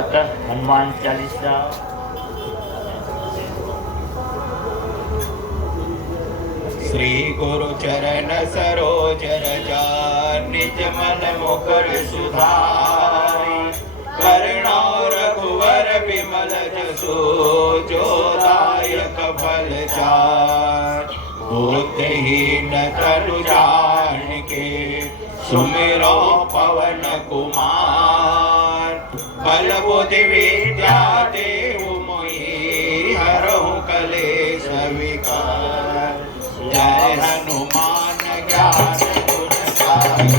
अतः हनुमान चालीसा श्री गुरु चरण सरोज रजा निज मन मुकुर सुधारी करुणा रघुवर विमल जसु जो दायक फल चार बुद्धिहीन तनु जानिके सुमिरो पवन कुमार बल बुद्धि विद्या देहु मोहि हरहु कलेश विकार जय हनुमान ज्ञान गुण सागर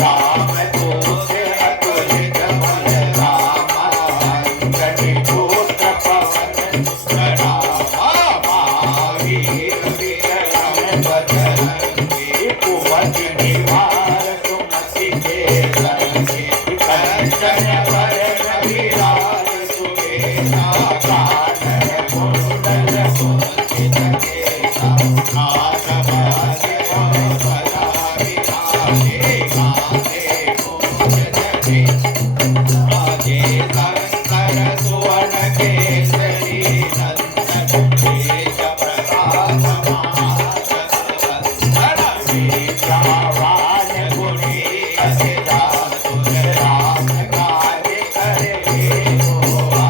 राम दूत अतुलित बल धामा अंजनी पुत्र पवन प्रणामा महावीर विक्रम बजरंगी कुमति निवार सुमति के संगी कंचन वरण विराज सुबेसा कानन कुंडल कुंचित केसा माधव बला विराजे गाते पूजते राजे शंकर सुवन केसरी नंदन तेज प्रताप महाजगवंदन विद्यावान गुणी अति चातुर राम कार्य करे गोवा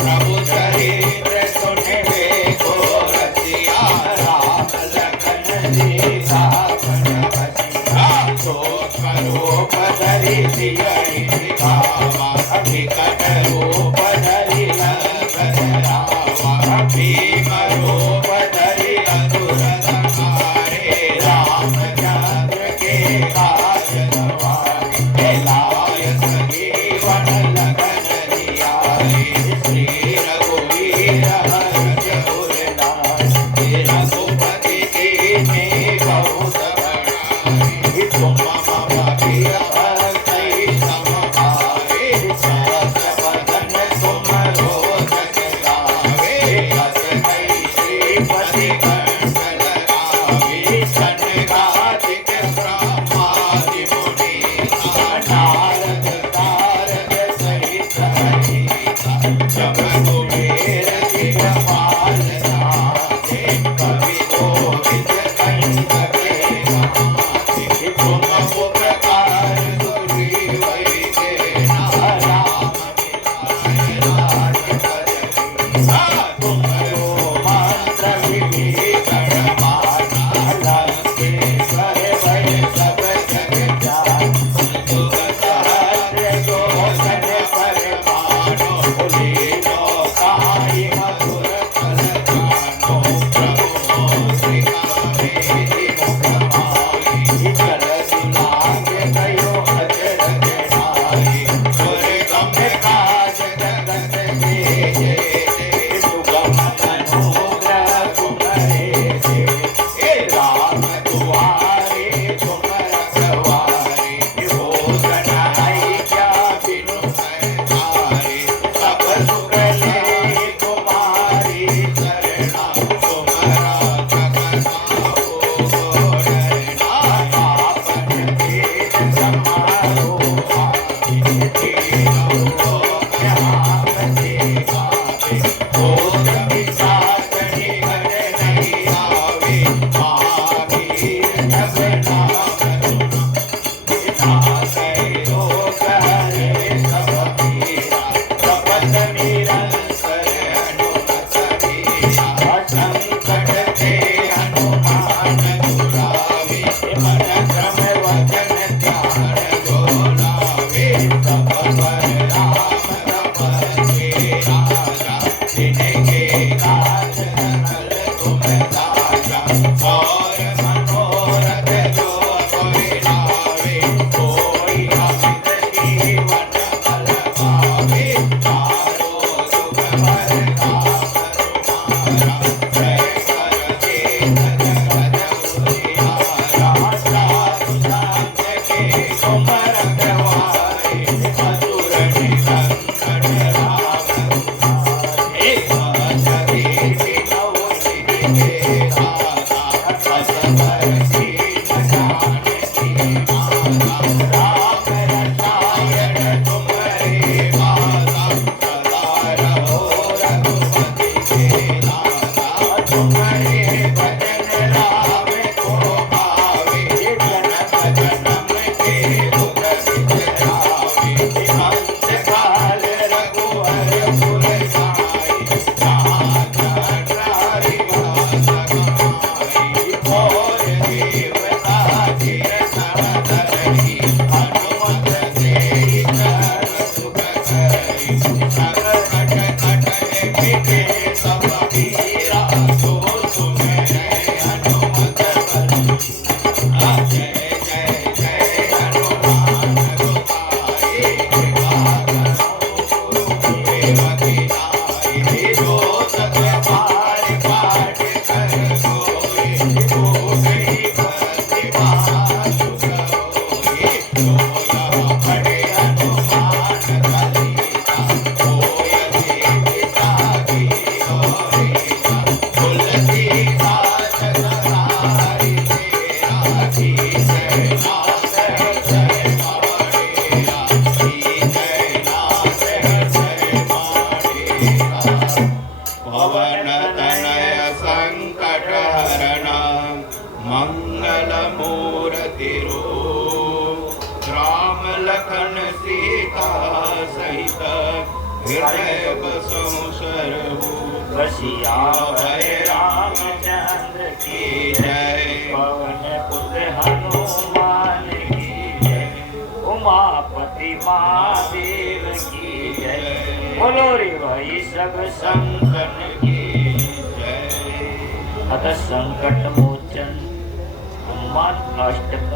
प्रभु चरित्र सुनवे को रसिया राम लखन सीता बसिया सो स्वरूप धरि सियहि दिखावा विकट रूप धरि लंघन रामा भीम रूप धरि असुर संहारे रामचंद्र के काज सवारे लाय सजीवन लखन जियारे श्री रघुवीर हर्ष उर लाए रघुपति कीन्ही बहुत बड़ाई तुम मम प्रिय भरतहि सम भाई सहस बदन तारो सुख भरता करुणारा जय कर दीन जगत उजियारा साधु संत के तुम रखवारे असुर निकंदन राम तुम्हारे सती नौ निधि के दाता असबर दीन जानकी माता राम रसायन तुम्हारे माता सदा रहो रघुपति के दाता तुम्हारे भजन राम को पावे जन्म जन्म के दुख बिसरावे अंत काल रघुवर पुर जाई जहाँ जटारी घास कमाई और देवता चिरसन धरई हनुमत से चरण सुख करई संकट कटै मिटे सब पीरा जो सुमिरै हनुमत बल जय जय जय हनुमान गोसाई कृपा करो देवकी नाई जो सत पार पाठ कर सोई जो गई प्रतिभा सुख होई सोया पड़े हनुमान चालीसा होय सीता की गोरीसा तुलसीदास सहारी तेरा जय नाथ जय मारेरा जय नाथ जय मारेरा पवन तनय संकट हरण मंगल मूर्ति रूप राम लखन सीता सहित हृदय बसहु सरहु बसिया भय रामचंद्र की जय पवन पुत्र हनुमान की जय उमापति महादेव की जय बोलो रे भाई सब संतन की जय अतः संकट मोचन हनुमान अष्टक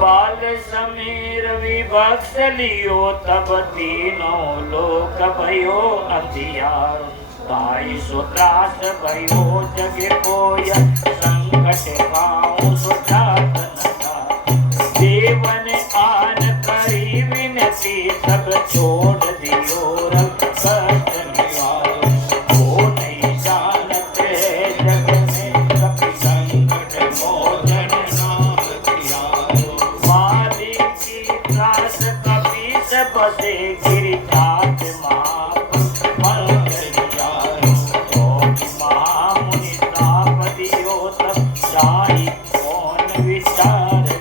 बाल समीर विभक्ष लियो तब तीनों लोक भयो अंधियार ताई सुत्रास भयो जग कोय संकट पाऊं सुजातन देवन आन करी विनती सब छोड़ दियो रब कष्ट निवार वो नहीं जानत है जग में कभी संकट मोचन नाम तिहारो माली की त्रास कपीस बसे गिरिजात माप मंगल जारो तो महामुनि ताप दियो तब साई कौन विचार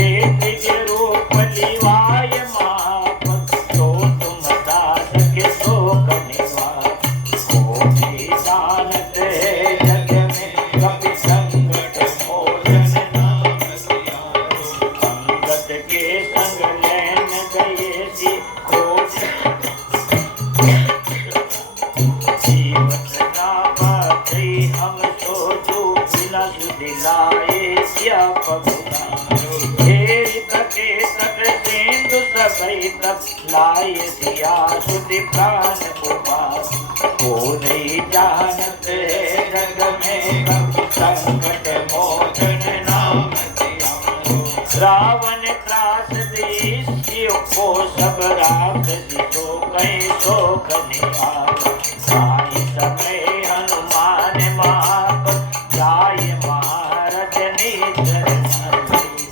ये निज रूप लिवाय माप तो तुम दास के शोक निवार को भी जानत है जग में कभी संकट मोचन नाम तिहारो संगत के संग लैन गए सी खोज जीवत ना बातई हम सोचू बिना सुदिलाए सिया पगुनारो हेरी तके तक सेंदु सबई तब लाए सिया सुधि प्राण उपास को नहीं जानत है जग में कब संकट मोचन नाम तिहारो रावण त्रास देशियों को सब राख दियो कहीं शोक निहार साई समय हनुमान महाप जाय महाराज नीचर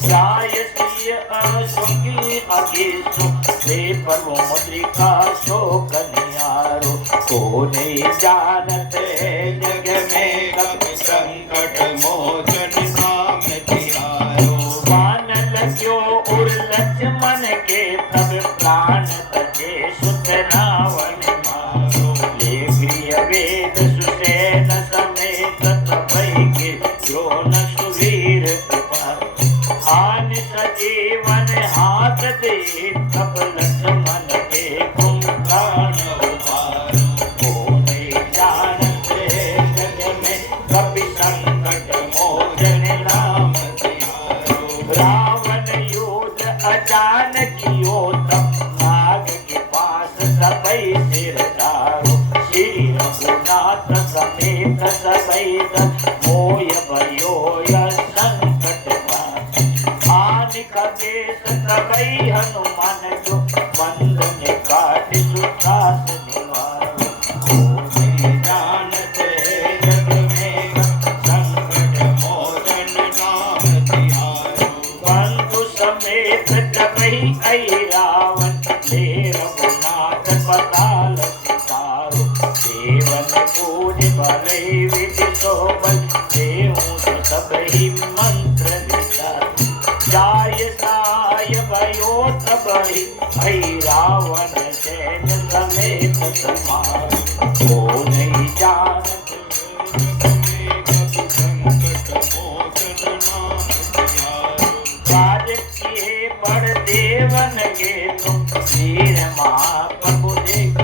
जाय सिय अवसुकी अकेशु दे पर मुद्रिका शोक निहारो को नहीं जानत है जग में कब संकट मोचन नाम तिहारो मान लग्यो उर लक्ष्मण के तब प्राण तजे सुत रावण मारो ले प्रिय वेद सुसेन समेत तपई के द्रोण सुवीर कृपा हान सजीवन हाथ दे तब लक्ष्मण के तुम प्राण उबारो को नहीं जानत है जग में कभी संकट मोचन नाम तिहारो रावण युद्ध अचानक यो तब नाग भई रावण सैन समेत तुम्हार को नहीं जानत काज किए बड़ देवन के तुम वीर महाप्रभु देख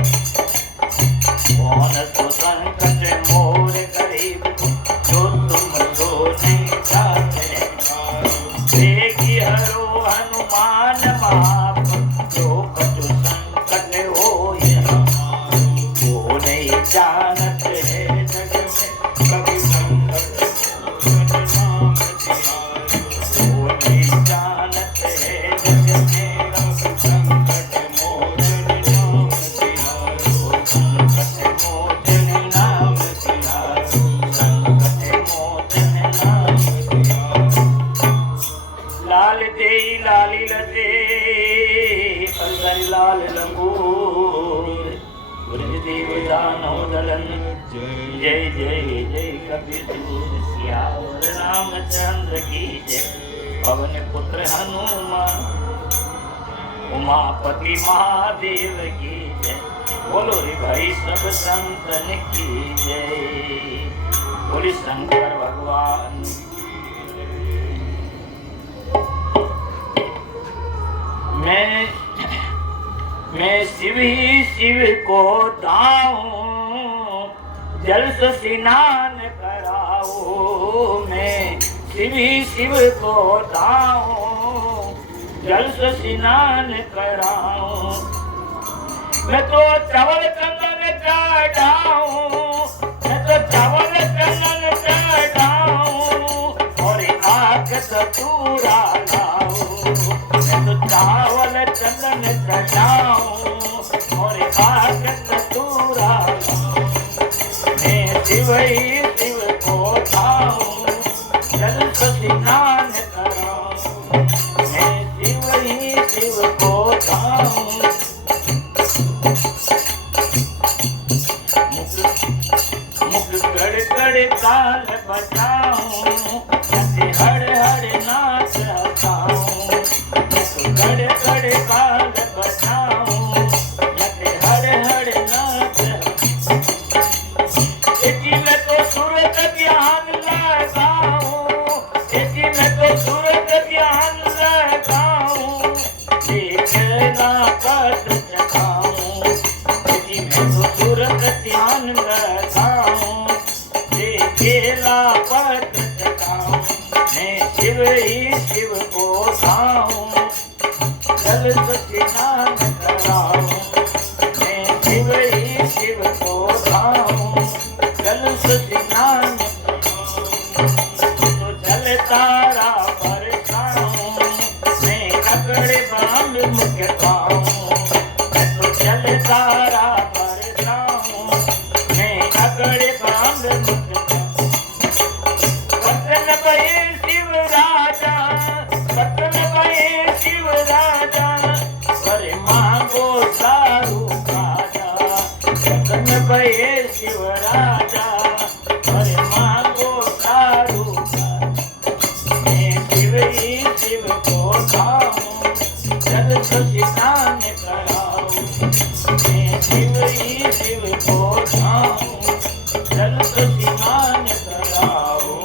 कौन तो संकट मोर करीब जो तुम तो नहीं चाहते देखी हरो हनुमान माप जो कछु संकट हो वो नहीं जानत है जग में कभी संकट वो नहीं जानत है जग में कभी संकट मोचन नाम तिहारो संकट मोचन नाम तिहारो संकट मोचन नाम तिहारो लाल दे लाली लते अलगरी लाल लंगूर ब्रजदेव दानव दलन जय जय जय कबीर सियावर रामचंद्र की जय पवन पुत्र हनुमान उमापति महादेव की जय बोलो रे भाई सब संतन की जय बोले शंकर भगवान मैं शिव ही शिव को दाऊं जल से स्नान कराऊं मैं शिव ही शिव को दाऊं जल से स्नान कराऊं मैं तो चावल चंदन चढ़ाऊं मैं तो चावल चंदन चढ़ाऊं और आग सतूरा लाऊं मैं तो चावल चंदन चढ़ाऊं और आग सतूरा लाऊं मैं शिव ही शिव को धाऊं जल से स्नान कराऊं मैं शिव ही शिव को धाऊं मुख गड़ गड़ काल बजाऊं हर हर नाच हसाऊं गड़ गड़ काल बजाऊं हर हर नाच एकी में तो सूरत ध्यान लगाऊं एकी में तो सूरत ध्यान लगाऊं देखना पद चखाऊं एकी में तो सूरत ध्यान लगाऊं देखना पद चखाऊं मैं शिव ही शिव को धाऊं जल से स्नान कराऊं मैं शिव ही शिव को धाऊं जल से स्नान तो जल तारा बरसाऊं मैं ककड़े बांध मुख पाऊं तो जल तारा बरसाऊं मैं ककड़े बांध मुख पाऊं वतन भये शिव राजा वतन भये शिव राजा करे मांगो सारू राजा वतन भये शिव राजा करे मांगो सारू मैं शिव ही शिव को धाऊं जल से स्नान कराऊं मैं शिव ही शिव को धाऊं जल से स्नान कराऊं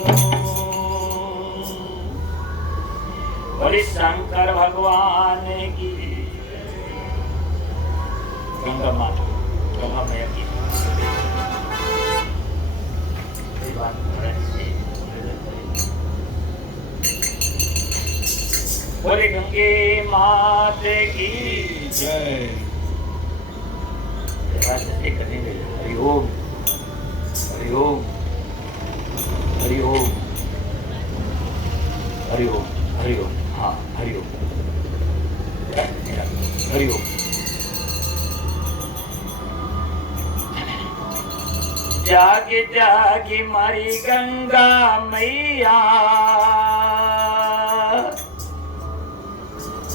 बोले शंकर भगवान की गंगा माता गंगा मैया की बोले गंगे माता की जय करेंगे हरि ओम हरि ओम हरि ओम हरि ओम हरि ओम हाँ हरि ओम हरि ओम जागे जागे मारी गंगा मैया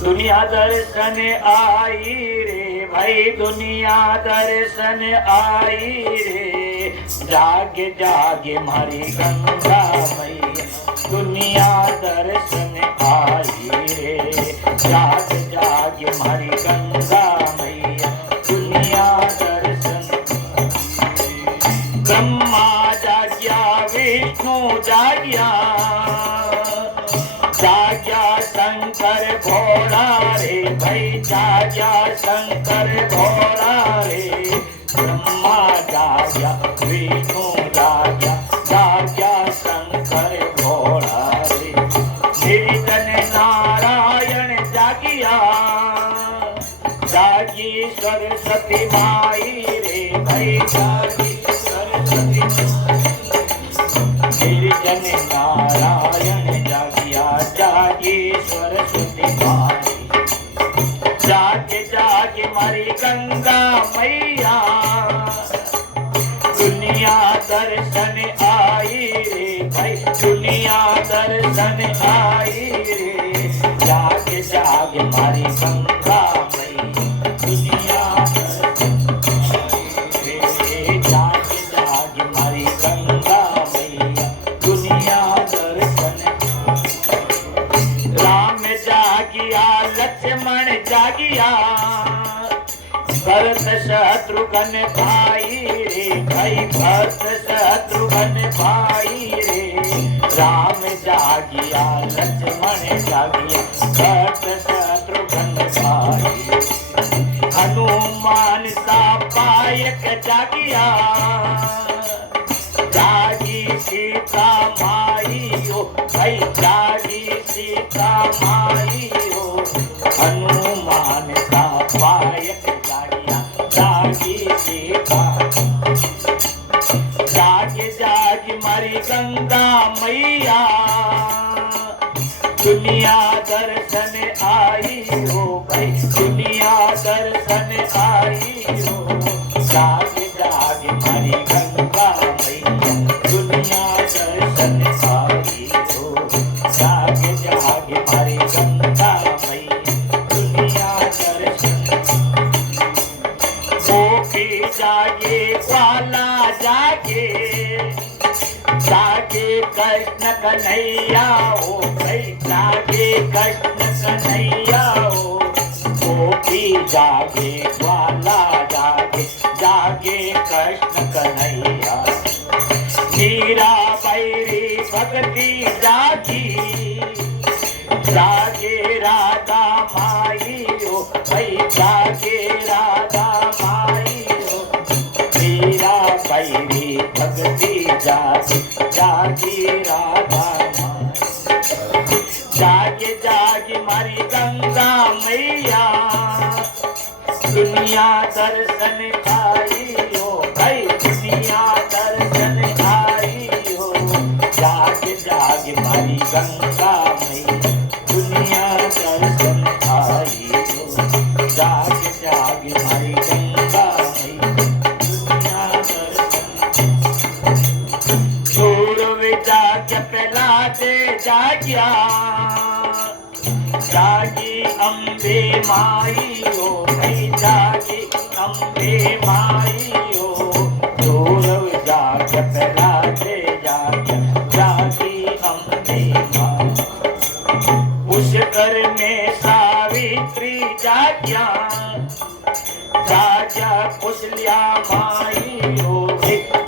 दुनिया दर्शन आई रे भाई दुनिया दर्शन आई रे जागे जागे मारी गंगा मैया दुनिया दर्शन आई रे जागे जागे मारी गंगा शंकर भोला रे ब्रह्मा जाग्या विष्णु जाग्या जाग्या शंकर भोला रे निर्जन नारायण जागिया जागी सरस्वती माई रे भाई जागी सरस्वती निर्जन नारायण जागिया जागी सरस्वती माई जागे जागे मारी गंगा मैया दुनिया दर्शन आई रे भाई दुनिया दर्शन आई रे जागे जागे मारी गंगा मैया दुनिया रे जागे जागे मारी गंगा मैया दुनिया दर्शन राम जागिया लक्ष्मण जागिया भरत शत्रुघ्न भाई रे भाई भरत शत्रुघ्न भाई रे राम जागिया लक्ष्मण जागिया भरत शत्रुघ्न भाई हनुमान सा पायक जागिया जागी सीता माई हो भाई जागी सीता माई हो हनुमान का पायक जागिया जागी सीता जागे जागी मारी गंगा मैया दुनिया दर्शन आई हो भाई दुनिया दर्शन आई हो जागे जागे मारी गंगा मैया दुनिया दर्शन आई हो जागे जागे मारी गंगा मैया दुनिया दर्शन गोपी जागे ग्वाला जागे जागे कृष्ण कन्हैया हो भाई जागे कृष्ण कन्हैया हो गोपी जागे ग्वाला जागे जागे कृष्ण कन्हैया मीरा बैरी भक्ति जागी जागे राधा माई हो भाई जागे राधा माई हो मीरा बैरी भक्ति जागी जागी राधा माई जागे जागे मारी गंगा मैया दुनिया दर्शन आई हो भाई दुनिया दर्शन आई हो जागे जागे मारी गंगा मैया दुनिया दर्शन आई हो जागे जागे मारी गंगा मैया दुनिया दर्शन पूर्व जाके प्रहलाद जागिया जागी अम्बे माई हो भाई जागी अम्बे माई हो पूर्व जाके प्रहलाद जागिया जागी अम्बे माई पुष्कर में सावित्री जागिया जाग्या कुशल्या माई हो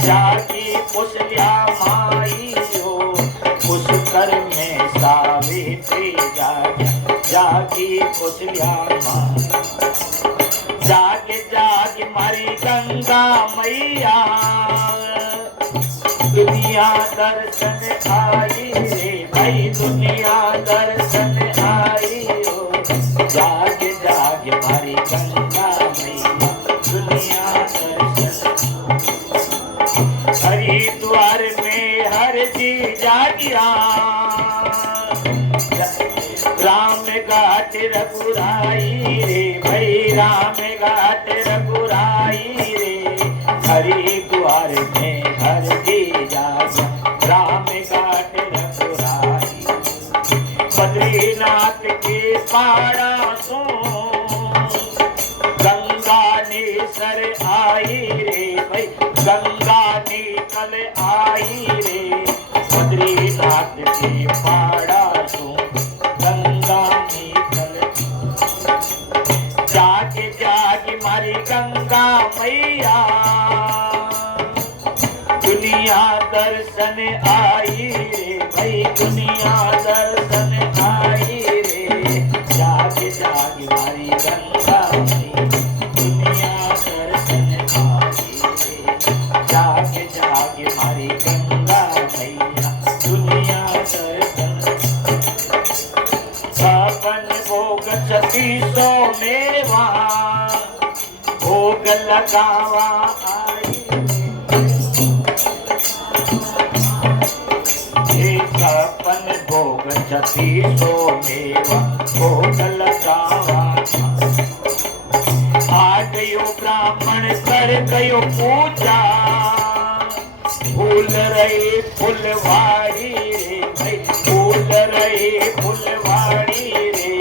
जागी कुशल्या माई हो पुष्कर में सावित्री जाग्या जागी कुशल्या माई जागे जागे मारी गंगा मैया दुनिया दर्शन आई रे भाई दुनिया दर्शन आई हो जागे जागे मारी गंगा मैया दुनिया दर्शन हरिद्वार में हर जी जागिया राम घाट रघुराई रे भाई राम घाट रघुराई रे हरिद्वार में हर जी जागिया राम घाट रघुराई बद्रीनाथ के पारा सो गंगा निसर आई रे भाई गंगा निकल आई रे बद्रीनाथ के पारा सो गंगा निकल जाके जाके मारी गंगा मैया दुनिया दर्शन आई रे भाई दुनिया दर्शन आई रे जाके जाके मारी गंगा मैया भोग लगावा आई छप्पन भोग 36 मेवा भोग लगावा आ गयो ब्राह्मण कर गयो पूजा फूल रहे फुलवाड़ी रे भाई फूल रहे फुलवाड़ी रे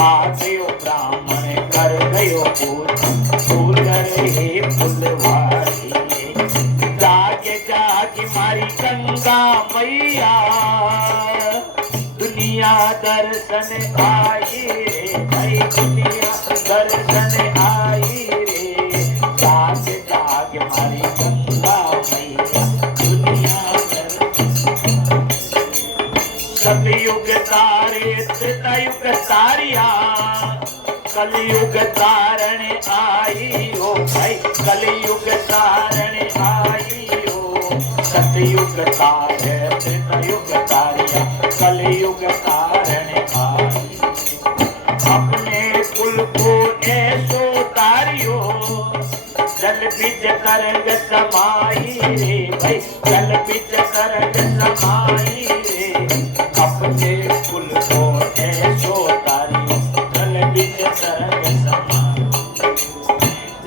आ गयो ब्राह्मण कर गयो पूजा फूल रहे फुलवाड़ी रे जागे जागे मारी गंगा मैया दुनिया दर्शन आई रे भाई दुनिया दर्शन आई रे जागे जागे मारी गंगा मैया दुनिया दर्शन सतयुग तारे त्रेतायुग तारिया कलयुग तारण आई हो भाई कलयुग तारण आई हो सतयुग तारे त्रेतायुग तारिया कलयुग तारण आई अपने कुल को ऐसो तारियो जल बीज तरंग समाई रे भाई जल बीज तरंग समाई रे अपने कुल को ऐसो तारियो जल बीज तरंग समाई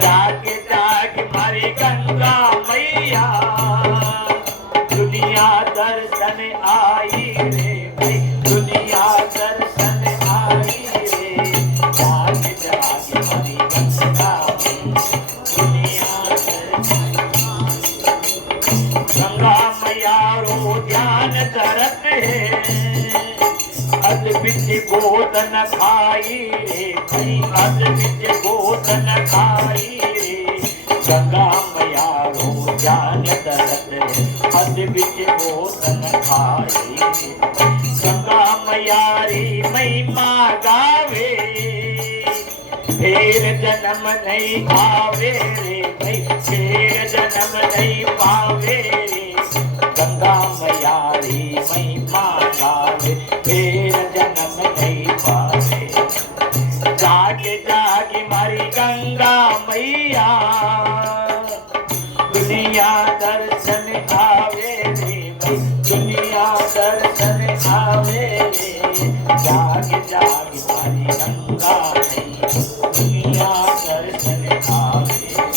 जागे जागे मारी गंगा मैया दुनिया दर्शन आई रे भाई दुनिया दर्शन आई रे जागे जागे मारी गंगा दुनिया गंगा मैया रो ध्यान करत है अद बिच गोदन खाई रे भाई अद बिच गोदन खाई रे गंगा मैया रो ध्यान करत है अद बिच गोदन खाई रे गंगा मैया री महिमा गावे फिर जन्म नहीं आवे रे भाई फिर जन्म नहीं पावे रे गंगा मैया री महिमा गावे फिर जन्म नहीं पावे जागे जागे मारी गंगा मैया दुनिया दर्शन आवे रे भाई दुनिया दर्शन आवे रे जागे जागे मारी गंगा मैया दुनिया दर्शन आवे रे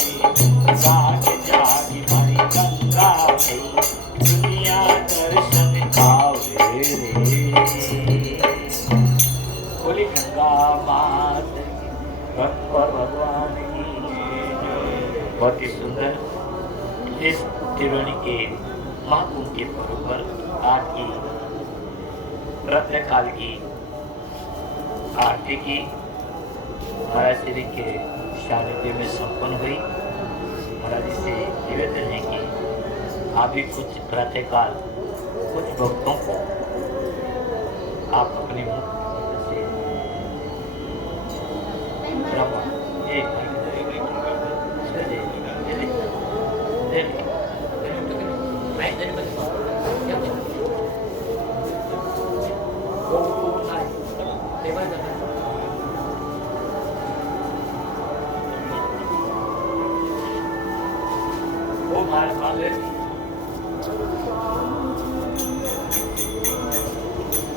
जागे जागे मारी गंगा मैया दुनिया दर्शन आवे रे बोली गंगा मात गंगा भगवान की बहुत ही सुंदर इस त्रिवेणी के महाकुंभ के पर्व पर आज की प्रातःकाल की आरती की महाराज श्री के सानिध्य में संपन्न हुई। महाराज से निवेदन है कि आप भी कुछ प्रातःकाल कुछ भक्तों को आप अपने मुख से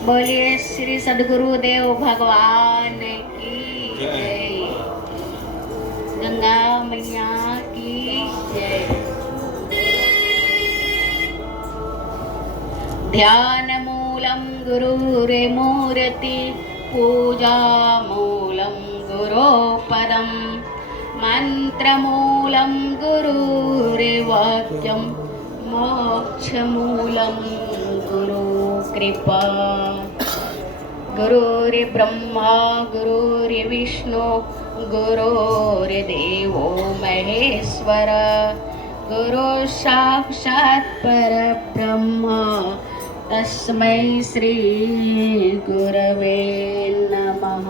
बोलिए श्री सद्गुरुदेव भगवान की जय। गंगा मैया की जय। ध्यान मूलम गुरुरेमूर्ति पूजा मूलम गुरोपदम मंत्रमूलं गुरुर्वाक्यं मोक्षमूलं गुरुकृपा। गुरुर्ब्रह्मा गुरुर्विष्णु गुरुर्देवो महेश्वर गुरु साक्षात् परब्रह्म तस्मै श्री गुरवे नमः।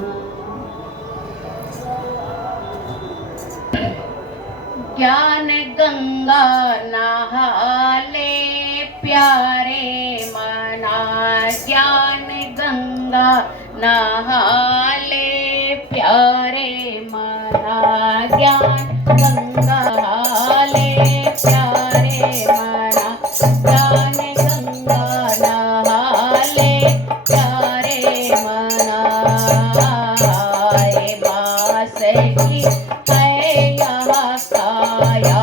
ज्ञान गंगा नहाले प्यारे मना, ज्ञान गंगा नहाले प्यारे मना, ज्ञान ज्ञान गंगा नहाले प्यारे मना ज्ञान गंगा नहाले प्यारे मना रे मास की है यहाँ काया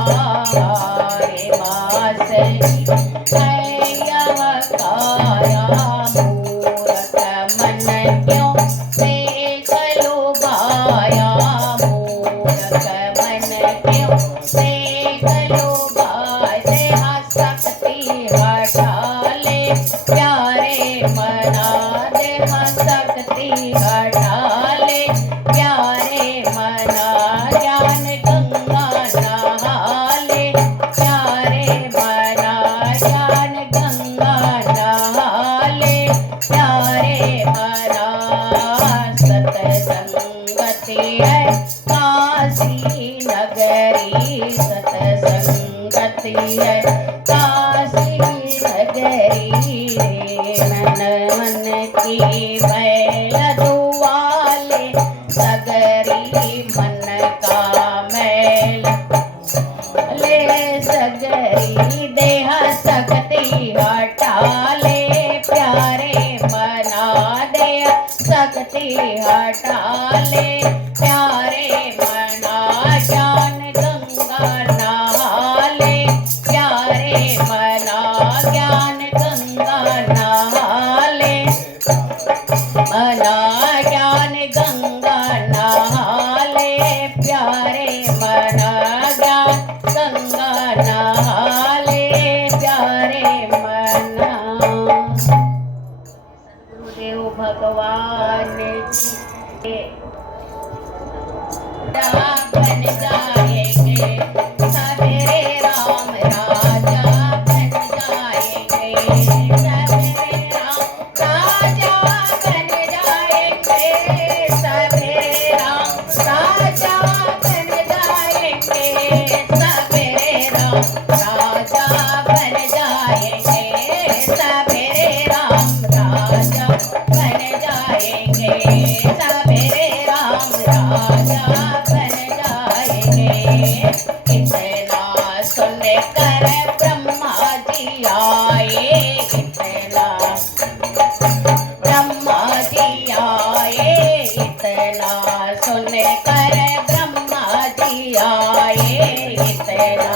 रे मास की है यहाँ काया मूरत मन क्यों देख लो गाया मूरत मन क्यों देख लो गाया शक्ति हटा ले प्यारे मना देहा शक्ति हटा ले प्यारे मना ज्ञान गंगा नहा ले प्यारे मना ज्ञान गंगा नहा ले प्यारे मना सतसंगति है काशी नगरी सतसंगति है काशी नगरी मन मन की बैल दुआले सगरी मन का मैल ले सगरी देह शक्ति हटा ले प्यारे मना देह शक्ति हटा ले प्यारे मना ज्ञान गंगा नहा ले प्यारे मना ज्ञान गंगा नहा ले मना ज्ञान गंगा नहा ले प्यारे मना ज्ञान गंगा नहा ले प्यारे मना सद्गुरुदेव भगवान की बन जाएंगे सवेरे राम राजा बन जाएंगे सवेरे राम राजा बन जाएंगे सवेरे राम राजा बन जाएंगे सवेरे राम राजा बन जाएंगे सवेरे राम राजा बन जाएंगे सवेरे राम राजा बन जाएंगे इतना सुन कर ब्रह्मा जी आए इतना ब्रह्मा जी आए इतना सुन कर ब्रह्मा जी आए इतना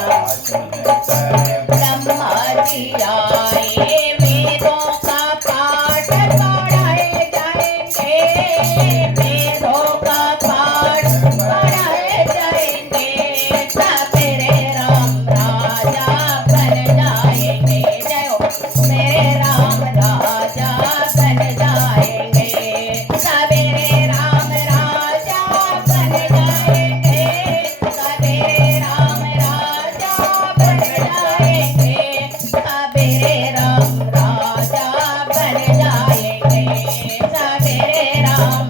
ब्रह्मा जी आए वेदों का पाठ पढ़ाए जाएंगे वेदों का पाठ पढ़ाए जाएंगे सवेरे राम राजा बन जाएंगे जय हो मेरे राम राजा बन जाएंगे सवेरे राम राजा बन जाएंगे सवेरे राम राजा बन जाएंगे सवेरे राम राजा बन जाएंगे सवेरे राम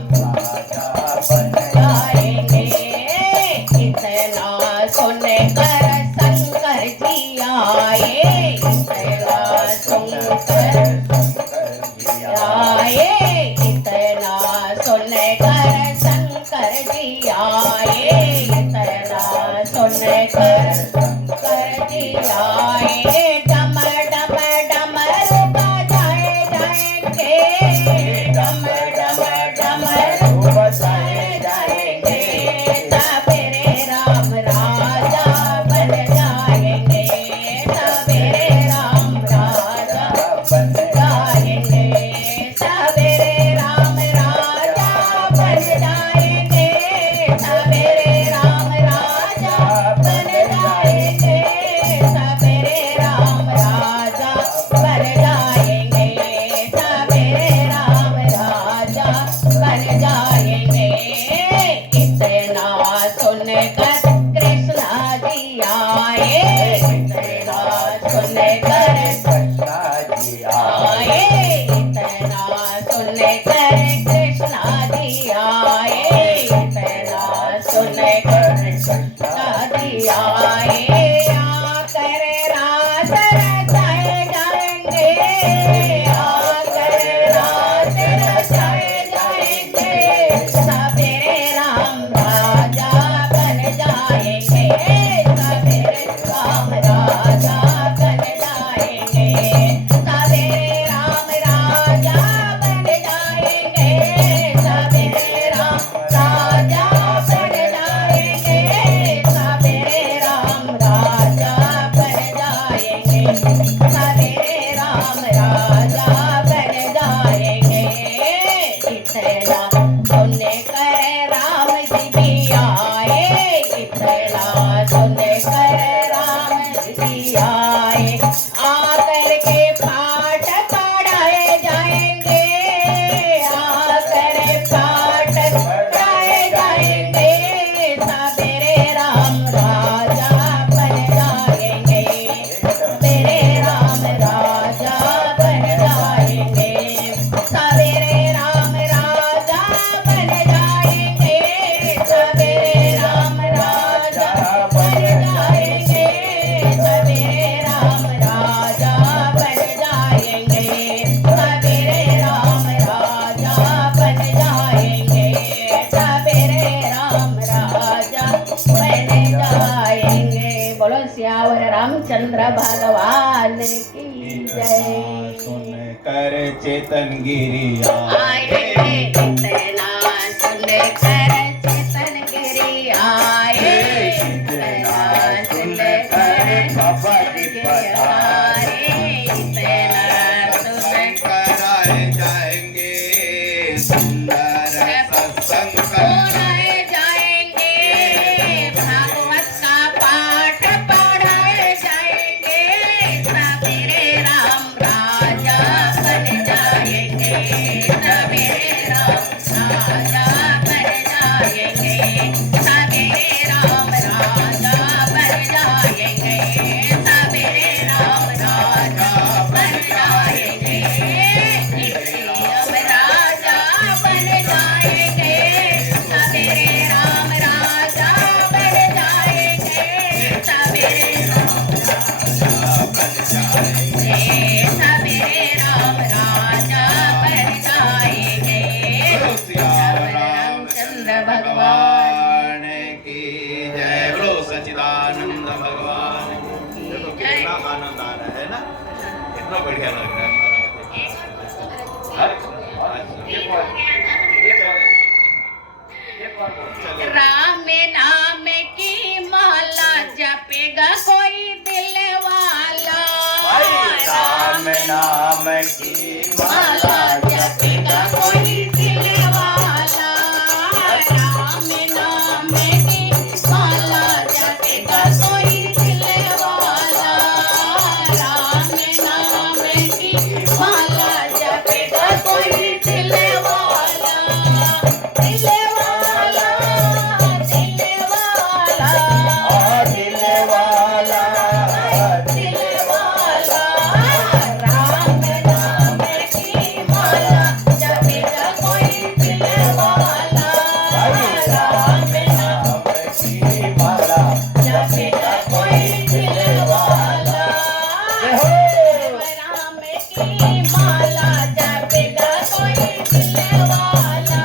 जाएंगे इतना सुन कर शंकर जी आए इतना सुनकर आए इतना सुन कर शंकर जी आए इतना सुन कर शंकर जी आए डम डम डमरू बजाए जाएंगे डम डम डमरू बजाए जाएंगे सवेरे राम राजा बन जाएंगे सवेरे राम राजा बन जाएंगे सवेरे राम राजा बन जाएंगे सवेरे राम राजा बन जाएंगे सवेरे रामचंद्र भगवान की जय। सुन कर चेतन गिरी आए इतना सुन कर चेतन गिरी आए, इतना सुन कर बाबा इतना सुन कराए जाएंगे सुंदर सत्संग कराए जाएंगे, भागवत का पाठ पढ़ाए जाएंगे, सवेरे राम राजा बन जाएंगे, सवेरे राम राजा बन जाएंगे, सवेरे राम राजा बन जाएंगे, सवेरे राम राजा बन जाएंगे, राम राजा बन जाएंगे, सवेरे राम राजा बन जाएंगे, सवेरे राम राजा बन जाएंगे, सवेरे राम राजा बन जाएंगे। रामचंद्र भगवान की जय। बोलो सच्चिदानंद भगवान की देखो कितना आनंद आ रहा है ना, कितना बढ़िया लग रहा है। राम नाम की माला जपेगा कोई दिल वाला, राम नाम की माला जपेगा कोई दिल वाला, राम नाम की माला जपेगा कोई दिल वाला, राम नाम की माला जपेगा कोई दिल वाला, दिल वाला, दिल वाला, दिल वाला दिल वाला, राम नाम की माला जपेगा कोई दिल वाला, राम नाम की माला जपेगा कोई दिल वाला, राम की माला जपेगा कोई दिल वाला,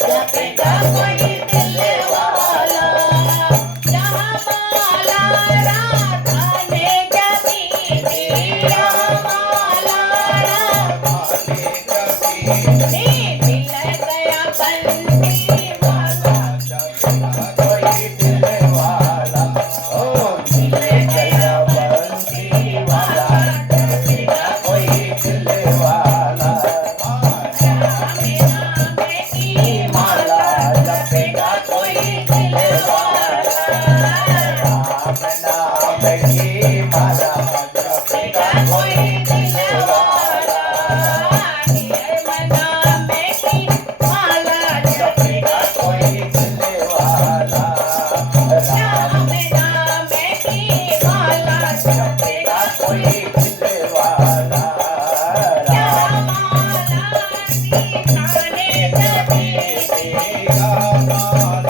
जपेगा कोई दिल वाला, जहाँ माला राधा ने जपी थी, यहाँ माला राधा ने मिल गया बंसी वाला, मिल गया बंसी वाला, जपेगा कोई दिल वाला, राम नाम की माला जपेगा कोई दिल वाला, राम नाम की माला जपेगा कोई दिल वाला, राम नाम की माला जपेगा कोई दिल वाला, राम नाम की माला जपेगा कोई दिल वाला, राम माला सीता ने जपी थी, माला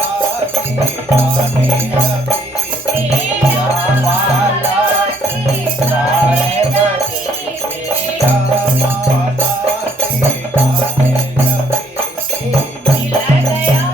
सीता ने जपी थी, मिल गया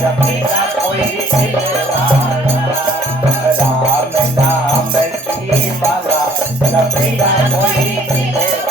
जपेगा कोई दिलवाला राम नाम की माला जपेगा कोई दिलवाला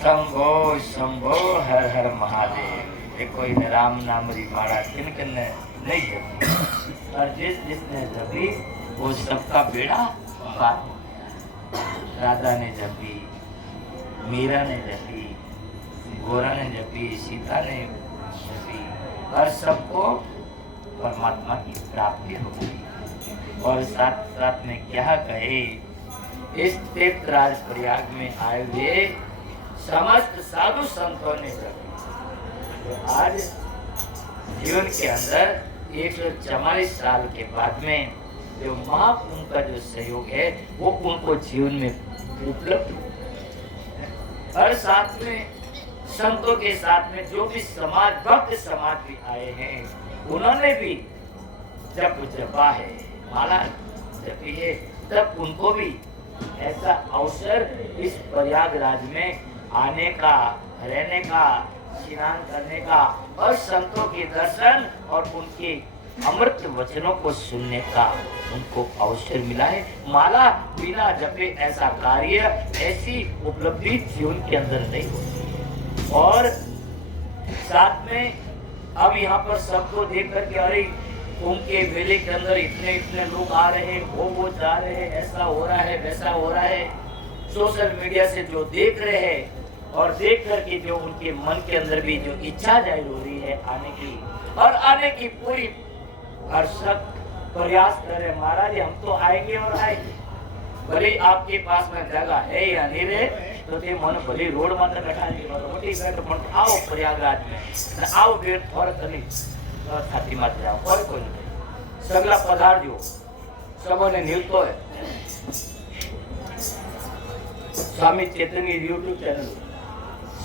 शंभो शंभो हर हर महादेव। ये कोई ने राम नाम री माला किन किन ने नहीं जपी और जिसने जपी वो सबका बेड़ा पार। राधा ने जपी, मीरा ने जपी, गोरा ने जपी, सीता ने जपी और सबको परमात्मा की प्राप्ति हो गई। और साथ साथ में क्या कहे, इस तीर्थराज प्रयाग में आए हुए समस्त साधु संतों ने जपी। आज जीवन के अंदर 144 साल के बाद में जो महाकुंभ का जो सहयोग है वो उनको जीवन में उपलब्ध हो। और साथ में संतों के साथ में जो भी समाज भक्त समाज भी आए हैं उन्होंने भी जब जपा है, माला जपी है, तब उनको भी ऐसा अवसर इस प्रयागराज में आने का, रहने का, स्नान करने का और संतों के दर्शन और उनके अमृत वचनों को सुनने का उनको अवसर मिला है। माला बिना जपे ऐसा कार्य, ऐसी उपलब्धि जीवन के अंदर नहीं होती। और साथ में अब यहाँ पर सबको देख करके अरे उनके मेले के अंदर इतने इतने लोग आ रहे हैं, वो जा रहे हैं, ऐसा हो रहा है, वैसा हो रहा है। सोशल मीडिया से जो देख रहे हैं और देख करके जो उनके मन के अंदर भी जो इच्छा जाहिर हो रही है आने की, और आने की पूरी भरसक प्रयास कर रहे महाराज हम तो आएंगे और आएंगे। भले आपके पास में जगह है या नहीं रहे तो ते मन भले रोड मात्र बैठाने के बाद मोटी बैठ पण आओ प्रयागराज में आओ बेट थोड़ा तनी छाती मात्र जाओ और कोई नहीं सगला पधार जो सबने निलतो है। स्वामी चैतन्य यूट्यूब चैनल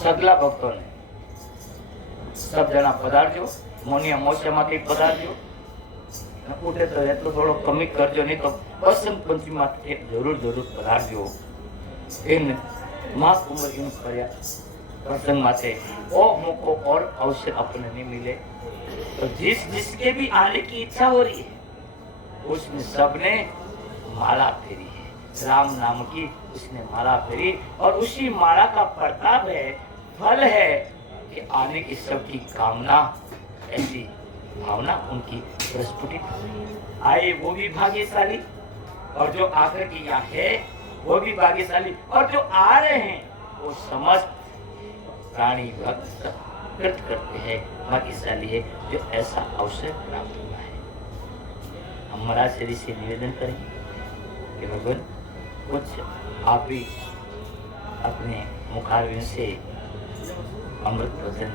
सगला भक्तों ने सब जना पधारजो, मोनिया मोशमाथी पधारजो, उठे तो એટલો થોડો કમી કરજો, નહીં તો વસંત પંચમી માટે જરૂર જરૂર પધારજો। इन महाकुंभ इन प्रसंग माथे ओ मौको और अवसर अपने नहीं मिले तो जिसके भी आने की इच्छा हो रही है उसने सबने माला फेरी है, राम नाम की उसने माला फेरी और उसी माला का प्रताप है, फल है कि आने की सबकी कामना, ऐसी भावना उनकी प्रस्फुटित आए वो भी भाग्यशाली और जो आकर के यहाँ है वो भी भाग्यशाली, और जो आ रहे हैं वो समस्त प्राणी भक्त कृत करते हैं, भाग्यशाली है जो ऐसा अवसर प्राप्त हुआ है। हम महाराज श्री से निवेदन करेंगे कि भगवान कुछ आप भी अपने मुखारविंद से अमृत वचन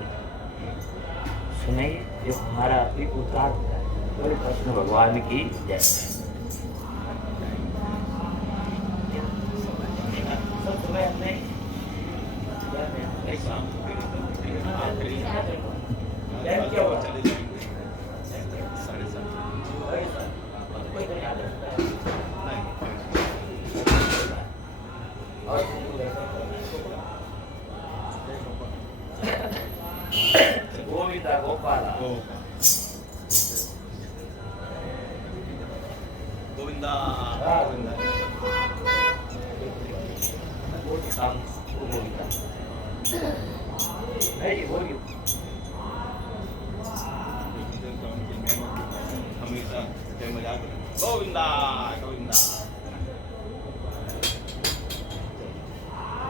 सुनाइए जो हमारा भी उद्धार होता है। बोले कृष्ण भगवान की जय। गोविंदा गोपाला गोविंदा गोविंदा हमेशा मजाक गोविंदा गोविंदा।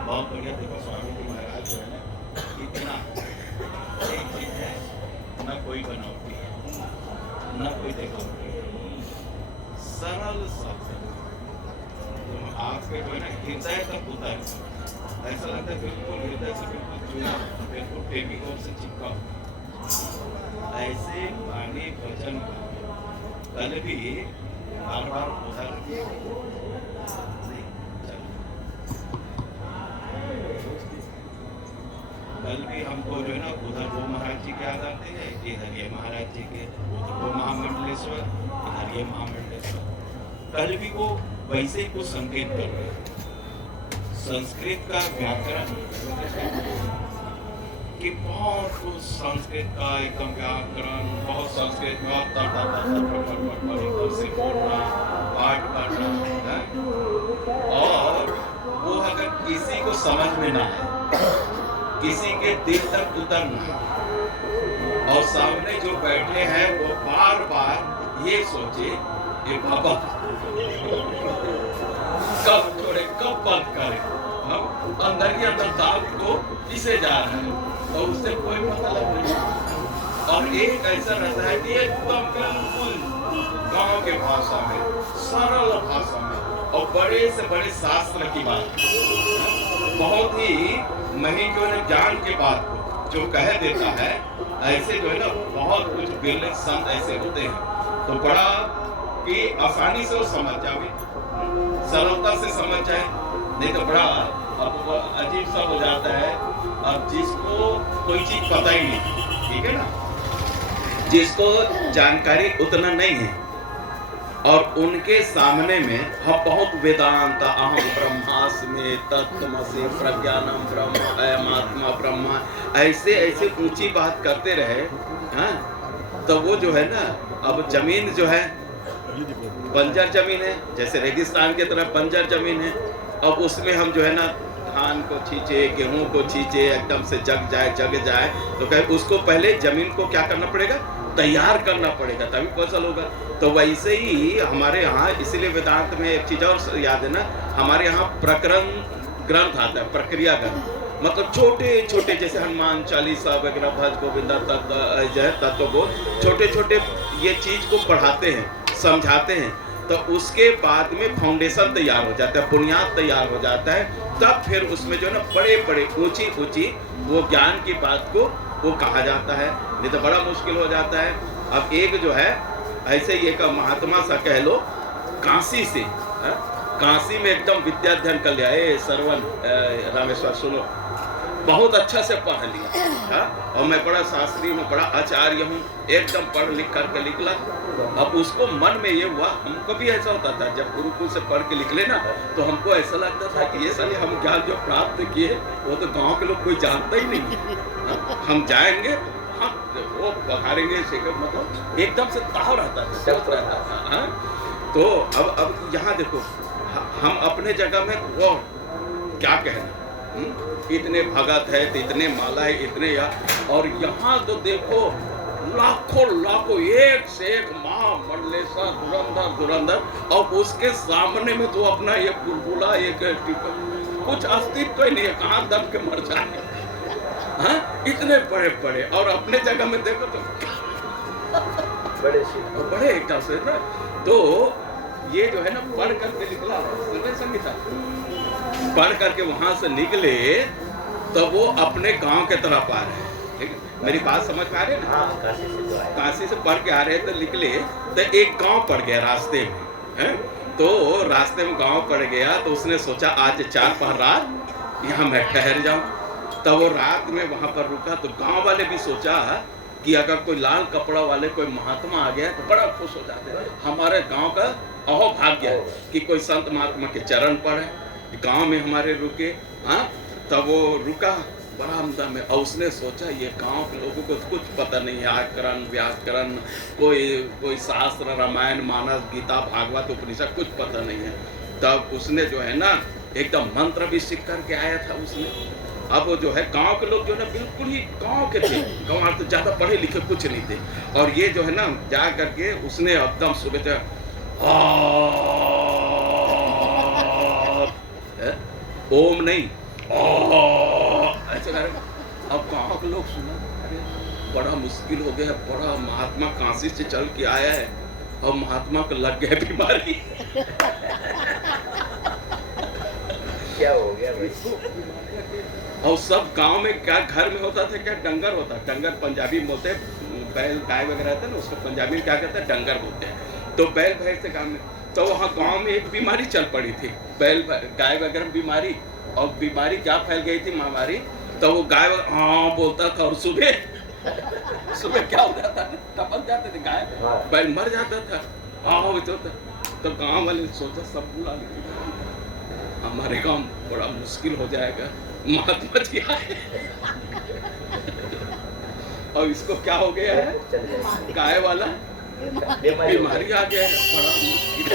बहुत बढ़िया। देखो स्वामी जी महाराज जो है ना, इतना एक चीज है, न कोई बनावटी है न कोई देखावटी है, सरल शब्द आपके जो है ना हृदय तक उतर, ऐसा लगता है बिल्कुल हृदय से बिल्कुल जुड़ा, बिल्कुल फेविकोल से चिपका। ऐसे वाणी वचन कल भी बार बार उधर कल भी हमको जो है ना उधर वो महाराज जी के याद आते हैं, इधर ये महाराज जी के, उधर वो महामंडलेश्वर, इधर ये महामंडलेश्वर। कल भी वो वैसे ही कुछ संकेत कर रहे हैं। संस्कृत का व्याकरण कि बहुत कुछ संस्कृत का एकदम व्याकरण, बहुत संस्कृत में पाठ पढ़ना, और वो अगर किसी को समझ में ना आए, किसी के दिल तक उतरना, और सामने जो बैठे हैं वो बार बार ये सोचे ये बाबा कब छोड़े कब बंद करे, हम अंदर ही अंदर दाल को पीसे जा रहे हैं और उससे कोई मतलब नहीं। और एक ऐसा रहता है कि एकदम बिल्कुल गांव के भाषा में, सरल भाषा में, और बड़े से बड़े शास्त्र की बात, बहुत ही महीन जो है ज्ञान के बात को जो कह देता है, ऐसे जो है ना बहुत कुछ बिरले संत ऐसे होते हैं, तो बड़ा कि आसानी से वो समझ जाए, सरलता से समझ जाए, नहीं तो बड़ा अब अजीब सा हो जाता है। अब जिसको कोई चीज पता ही नहीं, ठीक है ना, जिसको जानकारी उतना नहीं है, और उनके सामने में हम बहुत वेदांत अहम ब्रह्मास्मि तत्त्वमसि प्रज्ञानम ब्रह्म अयमात्मा ब्रह्म ऐसे ऐसे ऊंची बात करते रहे, हाँ, तो वो जो है ना, अब जमीन जो है बंजर जमीन है, जैसे रेगिस्तान की तरह बंजर जमीन है। अब उसमें हम जो है ना धान को छींचे, गेहूं को छींचे, एकदम से जग जाए, तो कहे उसको पहले जमीन को क्या करना पड़ेगा, तैयार करना पड़ेगा, तभी फसल होगा। तो वैसे ही हमारे यहाँ, इसीलिए वेदांत में एक चीज और याद है ना, हमारे यहाँ प्रकरण ग्रंथ आता है, प्रक्रिया ग्रंथ, मतलब छोटे छोटे जैसे हनुमान चालीसा वगैरह, भज गोविंदा तत्वबोध, छोटे छोटे ये चीज को पढ़ाते हैं, समझाते हैं, तो उसके बाद में फाउंडेशन तैयार हो जाता है, बुनियाद तैयार हो जाता है, तब फिर उसमें जो है ना बड़े बड़े ऊंची ऊंची वो ज्ञान की बात को वो कहा जाता है, नहीं तो बड़ा मुश्किल हो जाता है। अब एक जो है ऐसे ही एक महात्मा सा कह लो, काशी से, काशी में एकदम विद्या अध्ययन कर लिया, सरवन रामेश्वर सुनो, बहुत अच्छा से पढ़ लिया, और मैं बड़ा शास्त्री हूँ, बड़ा आचार्य हूँ, एकदम पढ़ लिख करके निकला। अब उसको मन में ये हुआ, हमको भी ऐसा होता था जब गुरुकुल से पढ़ के निकले ना, तो हमको ऐसा लगता था कि ये साले हम ज्ञान जो प्राप्त किए वो तो गांव के लोग कोई जानता ही नहीं, हम जाएंगे, हम वो बहारेंगे, मतलब एकदम से ताव रहता था, चलता रहता था। तो अब यहाँ देखो, हम अपने जगह में वो क्या कहना, इतने भगत है, इतने माला है, इतने और यहाँ तो देखो लाखों लाखों एक से एक मंडलेश्वर धुरंधर धुरंधर, और उसके सामने में तो अपना ये बुलबुला एक कुछ अस्तित्व ही नहीं है, कहाँ दब के मर जाए। हाँ, इतने बड़े बड़े, और अपने जगह में देखो तो बड़े एकदम से ना। तो ये जो है ना पढ़ करके निकला संगीता, पढ़ करके वहां से निकले तो वो अपने गांव के तरफ आ रहे हैं। ठीक है, मेरी बात समझ में आ रही है ना? हाँ, काशी से तो आए। काशी से पढ़ के आ रहे तो निकले तो एक गांव पड़ गया रास्ते में, है? तो रास्ते में गांव पड़ गया तो उसने सोचा आज 4 पहर रात यहाँ मैं ठहर जाऊं। तो वो रात में वहां पर रुका तो गांव वाले भी सोचा कि अगर कोई लाल कपड़ा वाले कोई महात्मा आ गया तो बड़ा खुश हो जाते हैं, हमारे गांव का अहो भाग्य है कि कोई संत महात्मा के चरण पड़े, गांव में हमारे रुके। हाँ, तब वो रुका बरामदा में, और उसने सोचा ये गांव के लोगों को कुछ पता नहीं है, आकरण व्याकरण, कोई शास्त्र, रामायण मानस गीता भागवत उपनिषद कुछ पता नहीं है। तब उसने जो है ना एकदम मंत्र भी सीख करके आया था उसने। अब वो जो है गांव के लोग जो है ना बिल्कुल ही गांव के थे, गांव तो ज्यादा पढ़े लिखे कुछ नहीं थे, और ये जो है ना जा करके उसने एकदम सुबह ओम नहीं ऐसे कर। अब गांव के लोग सुना, अरे बड़ा मुश्किल हो गया, बड़ा महात्मा काशी से चल के आया है और महात्मा को लग गया बीमारी। क्या हो गया भाई? और सब गांव में क्या घर में होता था, क्या डंगर होता, डंगर पंजाबी में बोलते हैं, बैल गाय वगैरह रहता है ना उसको पंजाबी में क्या कहते हैं, डंगर बोलते हैं। तो बैल भैंस से गांव में, तो वहाँ गांव में एक बीमारी चल पड़ी थी, बैल गाय वगैरह में बीमारी, और बीमारी क्या फैल गई थी महामारी। तो वो गाय हाँ बोलता था और सुबह क्या हो जाता था, टपक जाते थे गाय, बैल मर जाता था। हाँ तो गांव वाले सोचा सब बुला लेते, हमारे गांव बड़ा मुश्किल हो जाएगा, महात्मा जी आए और इसको क्या हो गया है, गाय वाला बीमारी आ गया है, बड़ा मुश्किल।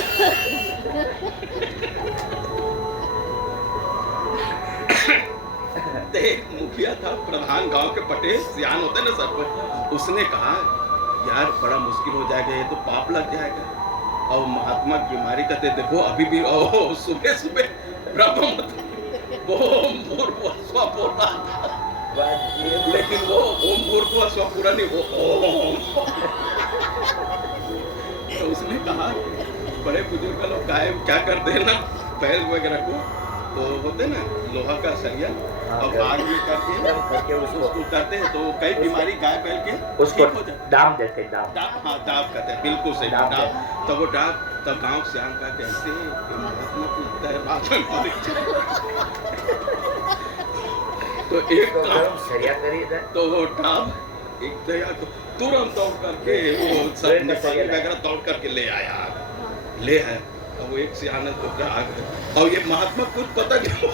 एक मुखिया था, प्रधान गांव के पटेल सियान होते ना सरपंच, उसने कहा यार बड़ा मुश्किल हो जाएगा, ये तो पाप लग जाएगा। और महात्मा बीमारी कहते देखो अभी भी सुबह सुबह ब्रह्म वो ओम भूर्भुवस्सुवः बोल रहा था, लेकिन वो ओम भूर्भुवस्सुवः पूरा नहीं, वो ओम। तो उसने कहा बड़े बुजुर्ग लोग गाय क्या करते हैं ना, बैल वगैरह को तो होते ना लोहा का सरिया और आग में करके उसको करते हैं, तो कई बीमारी गाय बैल के उसको दाम देते हैं, दाम। हाँ दाब कहते हैं, बिल्कुल सही दाब। तब वो दाब, तब गांव से आम का कैसे महात्मा को तो एक सरिया करिए तो वो दाब एक दया को तुरंत दौड़ करके वो सब नेपाली वगैरह दौड़ करके ले आया, ले आया। अब वो एक सियाना तो आ गए, और ये महात्मा कुछ पता नहीं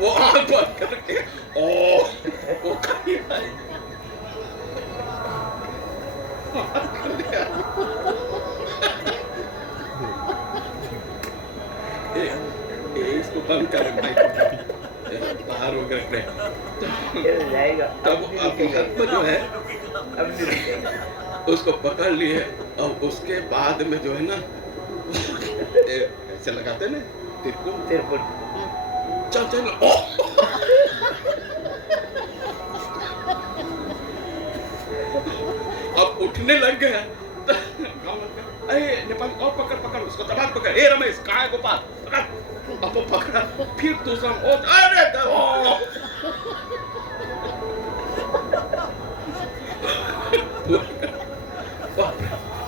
वो आंख बंद करके वो खाई इसको बंद कर बाहर हो गए। तब महात्मा जो है उसको पकड़ लिए, और उसके बाद में जो है ना ऐसे लगाते ना तिरकुल, चल चल अब उठने लग गया। अरे नेपाल और पकड़ उसको, दबा पकड़, ए रमेश कहाँ है गोपाल, पकड़। अब वो पकड़ा, फिर दूसरा अरे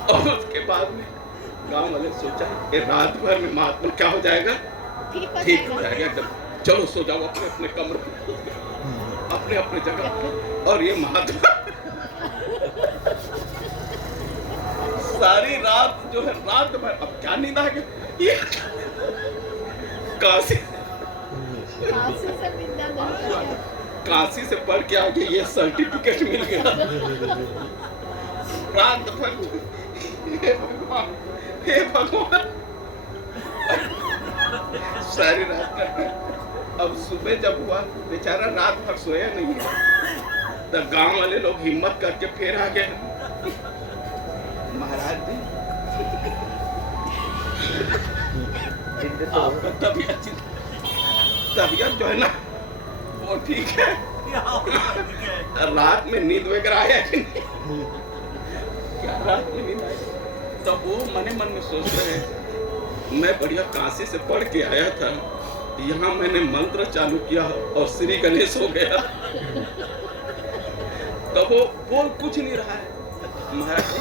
और उसके बाद में गांव वाले सोचा कि रात भर में महात्मा क्या हो जाएगा, ठीक हो जाएगा एकदम, चलो सो जाओ अपने अपने कमरे, अपने अपने जगह पर। और ये महात्मा सारी रात जो है, रात भर अब क्या नींद आ गई, ये काशी से पढ़ के आगे ये सर्टिफिकेट मिल गया। रात भर हे भगवान सारी रात कर। अब सुबह जब हुआ बेचारा रात भर सोया नहीं है, तो गांव वाले लोग हिम्मत करके फिर आ गए देंगे तो आपका तबीयत जो है ना वो ठीक है। रात में नींद वगैरह आया कि नहीं? क्या रात में नींद आई? तब वो मने मन में सोच रहे हैं मैं बढ़िया काशी से पढ़ के आया था, यहाँ मैंने मंत्र चालू किया और श्री गणेश हो गया। तब वो बोल कुछ नहीं रहा है। महाराज जी,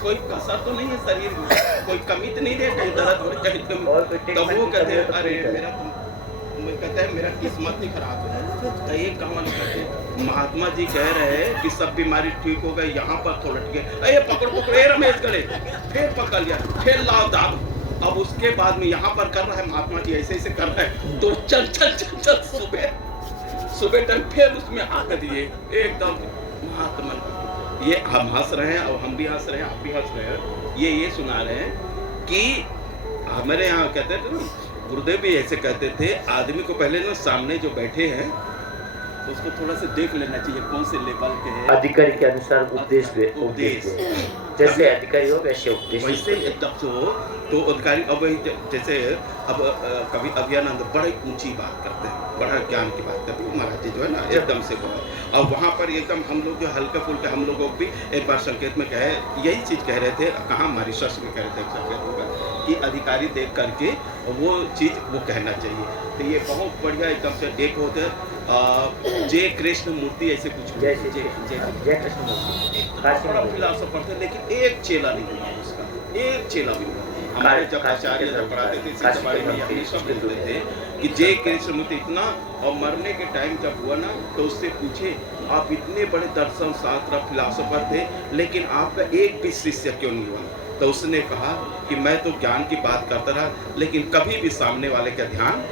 कोई कसर तो नहीं है शरीर में, कोई कमी तो नहीं है, कहीं दर्द हो कहीं कमी। तब वो कहते हैं अरे मेरा मैं कहता है मेरा किस्मत ही खराब है। तो ये कहाँ कहते महात्मा जी कह रहे हैं कि सब बीमारी ठीक हो गई, यहाँ पर थोड़ा गए अरे पकड़ पकड़े रमेश गले, फिर पकड़ लिया, फिर लाओ दाब। अब उसके बाद में यहाँ पर कर रहा है महात्मा जी ऐसे ऐसे कर रहे हैं, तो चल चल चल चल सुबह टाइम फिर उसमें आकर दिए एकदम महात्मा। ये हम हंस रहे हैं और हम भी हंस रहे हैं, आप भी हंस रहे हैं। ये सुना रहे हैं कि हमारे यहाँ कहते थे ना, गुरुदेव भी ऐसे कहते थे, आदमी को पहले ना सामने जो बैठे हैं तो उसको थोड़ा सा देख लेना चाहिए कौन से लेवल के हैं। अधिकारी के अनुसार उपदेश जैसे अधिकारी हो वैसे उपदेश, वैसे एकदम से हो तो अधिकारी। अब जैसे अब कभी अभियानंद बड़ी ऊंची बात करते हैं, बड़ा ज्ञान की बात करते हैं महाराज जी जो है ना एकदम से बहुत। और वहाँ पर एकदम हम लोग जो हल्के फुल्के हम लोगों को भी एक बार संकेत में कहे यही चीज़ कह रहे थे, कहाँ हमारी शस्त्र में कह रहे थे संकेत होगा कि अधिकारी देख करके वो चीज़ वो कहना चाहिए। तो ये बहुत बढ़िया एकदम से एक होते जय कृष्ण मूर्ति ऐसे कुछ जय कृष्ण मूर्ति बड़ा फिलासफर थे, लेकिन एक चेला नहीं हुआ उसका, एक चेला भी हुआ। हमारे जब आचार्य जब पढ़ाते थे इसी बारे में हमेशा बोलते थे कि जय कृष्ण मूर्ति इतना। और मरने के टाइम जब हुआ ना तो उससे पूछे आप इतने बड़े दर्शन शास्त्र फिलासफर थे लेकिन आपका एक भी शिष्य क्यों नहीं हुआ? तो उसने कहा कि मैं तो ज्ञान की बात करता रहा लेकिन कभी भी सामने वाले का ध्यान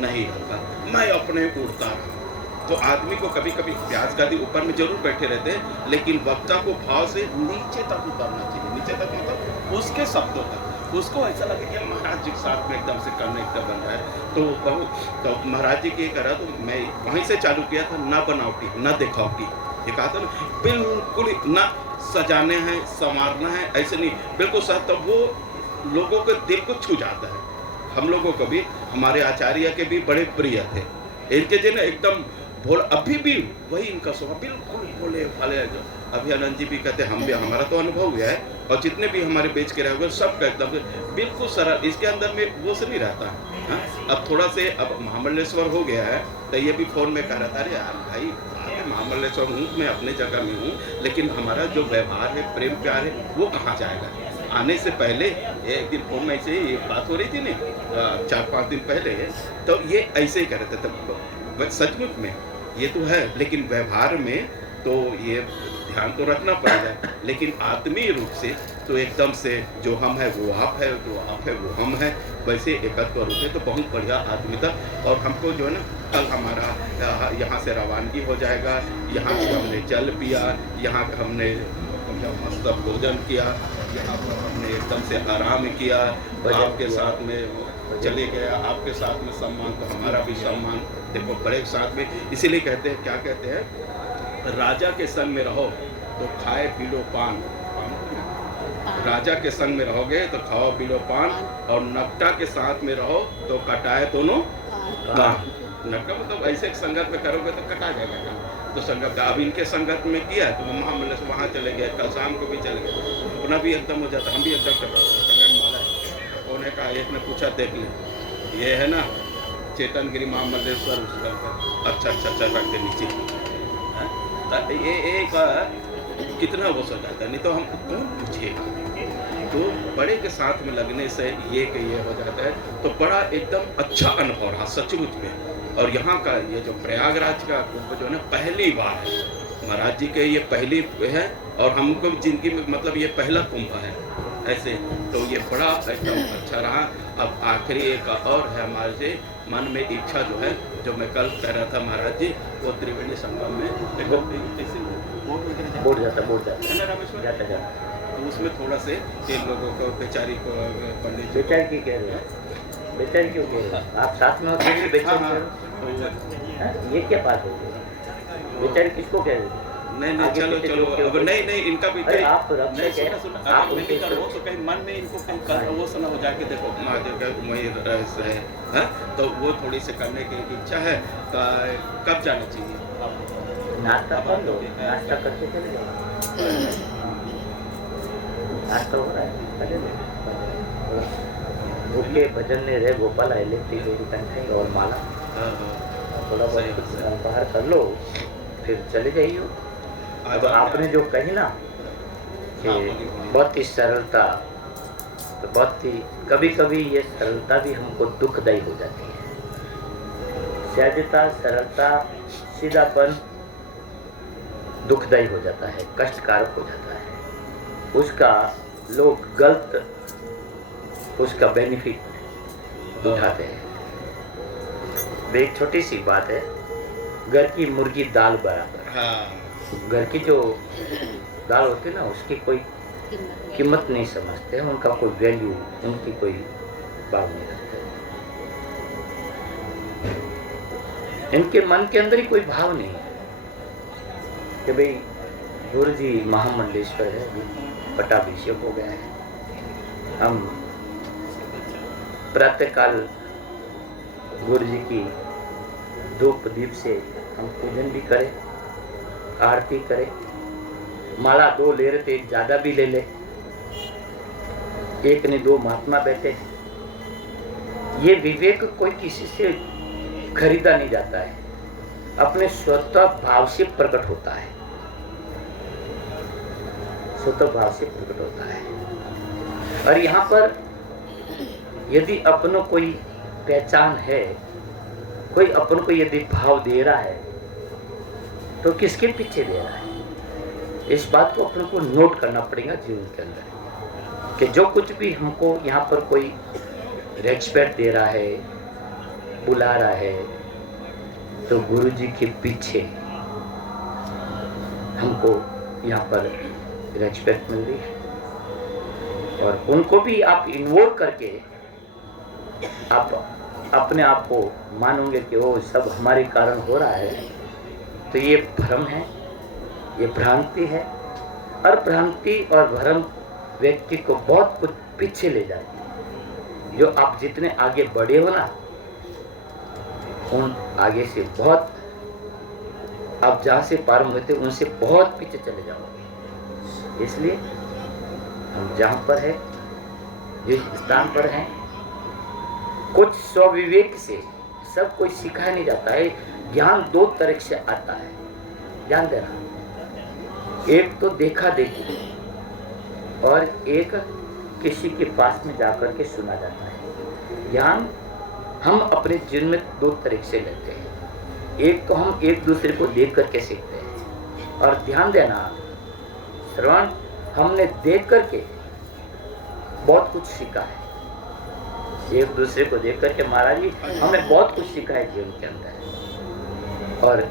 नहीं रखा, मैं अपने उड़ता रहा। तो आदमी को कभी कभी प्याज का ऊपर में जरूर बैठे रहते हैं लेकिन वक्ता को भाव से नीचे तक उतरना चाहिए। नीचे तक मतलब उसके शब्दों तक, उसको ऐसा लगे कि महाराज जी के साथ में एकदम से कनेक्ट बन रहा है। तो महाराज जी की करा तो मैं वहीं से चालू किया था, ना बनावटी ना दिखावटी। ये कहा था ना बिल्कुल ना सजाने हैं संवारना है ऐसे नहीं, बिल्कुल सच। तब वो लोगों के दिल को छू जाता है। हम लोगों को भी हमारे आचार्य के भी बड़े प्रिय थे, इनके जो ना एकदम भोला, अभी भी वही इनका स्वभाव बिल्कुल भोले भाले। अभियानंद जी भी कहते हम भी, हमारा तो अनुभव हुआ है और जितने भी हमारे बेच के रहे हुए सब का एकदम बिल्कुल सरल, इसके अंदर में वो से नहीं रहता है। अब थोड़ा से अब महामंडलेश्वर हो गया है तो ये भी फोन में कह रहा था अरे यार भाई महामंडलेश्वर हूँ, मैं अपने जगह में हूँ लेकिन हमारा जो व्यवहार है प्रेम प्यार है वो कहाँ जाएगा? आने से पहले एक दिन फोन में ऐसे ये बात हो रही थी नहीं 4-5 दिन पहले, तो ये ऐसे ही कह रहे थे। तब सचमुच में ये तो है लेकिन व्यवहार में तो ये ध्यान तो रखना पड़ेगा, लेकिन आत्मीय रूप से तो एकदम से जो हम है वो आप है, जो आप है वो हम है, वैसे एकत्व रूप है। तो बहुत बढ़िया आत्मीयता। और हमको जो है ना कल हमारा यहाँ से रवानगी हो जाएगा। यहाँ से हमने जल पिया, यहाँ हमने मस्त भोजन किया, यहाँ पर हमने एकदम से आराम किया, आपके साथ में चले गए, आपके साथ में सम्मान तो हमारा भी सम्मान। देखो बड़े साथ में इसीलिए कहते हैं, क्या कहते हैं, राजा के संग में रहो तो खाए पी लो पान। राजा के संग में रहोगे तो खाओ पी लो पान, और नकटा के साथ में रहो तो कटाए दोनों कान। नकटा मतलब ऐसे संगत में करोगे तो कटा जाएगा काम। तो संगत अब इनके संगत में किया तो वो महामंडल से वहाँ चले गए, कल शाम को भी चले गए, अपना भी एकदम हो जाता, हम भी एकदम संगत माला है। उन्होंने कहा, एक ने पूछा देख ले ये है ना चेतनगिरी महामंडलेश्वर, उसका अच्छा रख दे नीचे। ये एक कितना वो सो जाता है, नहीं तो हम कौन पूछेगा। तो बड़े के साथ में लगने से ये कि ये हो जाता है, तो बड़ा एकदम अच्छा अनुभव रहा सचमुच में। और यहाँ का ये जो प्रयागराज का कुंभ जो है ना पहली बार है, महाराज जी के ये पहली है और हमको जिंदगी में मतलब ये पहला कुंभ है ऐसे। तो ये बड़ा एकदम अच्छा रहा। अब आखिरी एक और है हमारे से मन में इच्छा जो है, जो मैं कल कह रहा था महाराज जी, वो त्रिवेणी संगम में बोर्ड जाता है ना रामेश्वर जाता। तो उसमें थोड़ा से इन लोगों को बेचारी को पंडित जी बेचारी की कह रहे हैं, बेचारी क्यों कह रहे हैं? आप साथ में होते हैं बेचारी हाँ, ये क्या बात हो गई? बेचारी किसको कह रहे हैं? नहीं आगे चलो पीछे चलो जो के अब ऊपर- नहीं इनका भी अरे आप रक्षक नहीं हैं, सुना आप अगर मैं भी उनके करो तो कहीं मन में इनको कहीं वो सुना हो जाके देखो महादेव का वही रहस्य है, हाँ? तो वो थोड़ी सी करने की इच्छा है तो कब जाना चाहिए आपको? नाश्ता कर लो, नाश्ता करके चले जाओ। नाश्ता हो रहा है, करे लो। उठ के भजन में रहे गोपाल आए लेती देवी कंठाई और माला हाँ, हाँ। थोड़ा सही बहुत कुछ बात है। बाहर कर लो, फिर चले जाइए। अब आपने जो कही ना कि हाँ, बोलिए, बोलिए। बहुत ही सरलता, तो बहुत ही कभी कभी ये सरलता भी हमको दुखदायी हो जाती है। सहजता, सरलता, सीधापन दुखदायी हो जाता है, कष्टकारक हो जाता है। उसका लोग गलत उसका बेनिफिट उठाते हैं। एक छोटी सी बात है, घर की मुर्गी दाल बराबर। हाँ घर की जो दाल होती है ना, उसकी कोई कीमत नहीं समझते, उनका कोई वैल्यू, उनकी कोई भाव नहीं रखते। इनके मन के अंदर ही कोई भाव नहीं है कि भाई गुरु जी महामंडलेश्वर है, पट्टाभिषेक हो गया है, हम प्रातःकाल गुरु जी की धूप दीप से हम पूजन भी करें, आरती करें, माला 2 ले रहे थे, ज्यादा भी ले ले, एक ने 2 महात्मा बैठे हैं। ये विवेक कोई किसी से खरीदा नहीं जाता है, अपने स्वतः भाव से प्रकट होता है, स्वतः भाव से प्रकट होता है। और यहाँ पर यदि अपनों कोई पहचान है, कोई अपन को यदि भाव दे रहा है, तो किसके पीछे दे रहा है, इस बात को अपन को नोट करना पड़ेगा जीवन के अंदर, कि जो कुछ भी हमको यहाँ पर कोई रेस्पेक्ट दे रहा है, बुला रहा है, तो गुरु जी के पीछे हमको यहाँ पर रेस्पेक्ट मिल रही है। और उनको भी आप इन्वॉल्व करके आप अपने आप को मानोगे कि वो सब हमारे कारण हो रहा है, तो ये भ्रम है, ये भ्रांति है। और भ्रांति और भ्रम व्यक्ति को बहुत कुछ पीछे ले जाती है। जो आप जितने आगे बढ़े हो ना, उन आगे से बहुत, आप जहाँ से प्रारंभ होते उनसे बहुत पीछे चले जाओगे। इसलिए हम जहाँ पर है, जिस स्थान पर हैं, कुछ स्वविवेक से सब कोई सिखाया नहीं जाता है। ज्ञान 2 तरह से आता है, ध्यान देना। एक तो देखा देखी, और एक किसी के पास में जाकर के सुना जाता है। ज्ञान हम अपने जीवन में 2 तरह से लेते हैं। एक तो हम एक दूसरे को देख करके सीखते हैं, और ध्यान देना श्रवण, हमने देख करके बहुत कुछ सीखा है। एक दूसरे को देख करके महाराज जी हमने बहुत कुछ सीखा है जीवन के अंदर। और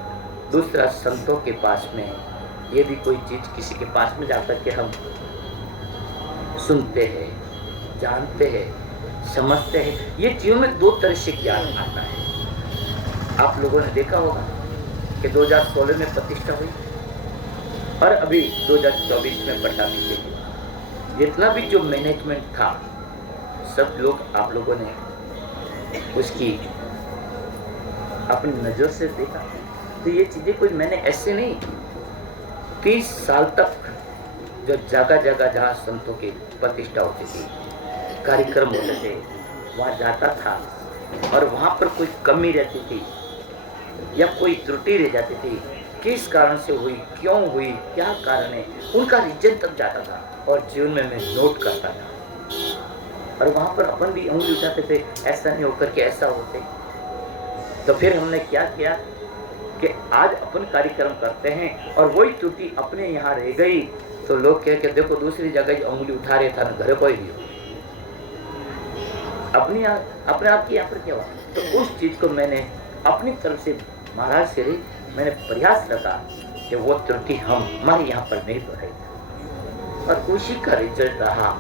दूसरा, संतों के पास में यदि कोई चीज किसी के पास में जाकर के हम सुनते हैं, जानते हैं, समझते हैं, ये जीवन में 2 तरह से ज्ञान आता है। आप लोगों ने देखा होगा कि 2016 में प्रतिष्ठा हुई और अभी 2024 में पट्टाभिषेक हुआ। जितना भी जो मैनेजमेंट था, सब लोग आप लोगों ने उसकी अपनी नजर से देखा। तो ये चीजें कोई मैंने ऐसे नहीं, 30 साल तक जो जगह जगह जहाँ संतों की प्रतिष्ठा होती थी, कार्यक्रम होते थे, वहाँ जाता था, और वहाँ पर कोई कमी रहती थी या कोई त्रुटि रह जाती थी, किस कारण से हुई, क्यों हुई, क्या कारण है, उनका रीजन तक जाता था और जीवन में मैं नोट करता था। और वहाँ पर अपन भी उंगली उठाते थे, ऐसा नहीं होकर के ऐसा होते। तो फिर हमने क्या किया कि आज अपन कार्यक्रम करते हैं और वही त्रुटि अपने यहाँ रह गई, तो लोग कह के देखो दूसरी जगह जो उंगली उठा रहे था ना, घर कोई नहीं हो, अपने आप की यहाँ पर क्या हुआ। तो उस चीज को मैंने अपनी तरफ से महाराज से मैंने प्रयास रखा कि वो त्रुटि हमारे यहाँ पर नहीं दोहराई, और उसी का रिजल्ट रहा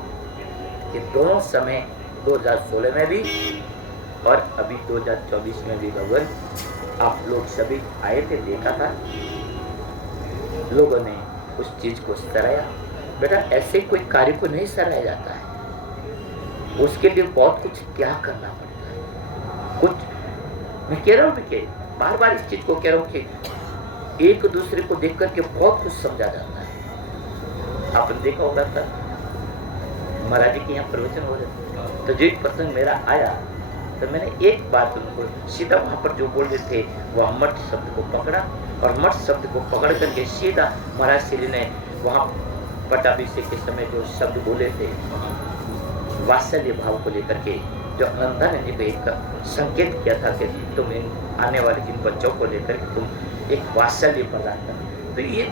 कि दोनों समय 2016 में भी और अभी 2024 में भी भगवान आप लोग सभी आए थे, देखा था। लोगों ने उस चीज को सराहा। बेटा ऐसे कोई कार्य को नहीं सराहा जाता है, उसके लिए बहुत कुछ त्याग करना पड़ता है। कुछ मैं कह रहा हूँ कि बार बार इस चीज को कह रहा हूँ कि एक दूसरे को देख करके बहुत कुछ समझा जाता है। आपने देखा होगा था महाराज जी के यहाँ प्रवचन हो रहे तो जो एक प्रसंग मेरा आया तो मैंने एक बात उनको सीधा वहां पर जो बोल रहे थे वह मठ शब्द को पकड़ा, और मठ शब्द को पकड़ करके सीधा महाराज श्री ने वहां पट्टाभिषेक के समय जो शब्द बोले थे वात्सल्य भाव को लेकर के, जो आनंदानंद जी को एक संकेत किया था कि तुम आने वाले जिन बच्चों को लेकर के तुम एक वात्सल्य प्रदान कर, तो ये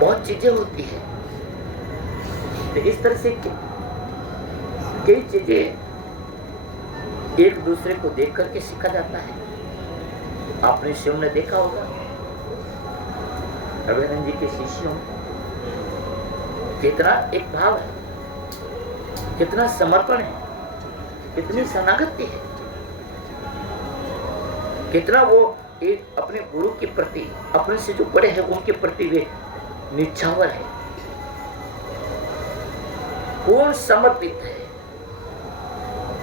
बहुत चीजें होती है। तो इस तरह से कई चीजें एक दूसरे को देख करके सीखा जाता है। आपने शिव ने देखा होगा अभयानंद जी के शिष्यों कितना एक भाव है, कितना समर्पण है, कितनी शरणागति है, कितना वो एक अपने गुरु के प्रति, अपने से जो बड़े हैं उनके प्रति वे निछावर है, पूर्ण समर्पित है।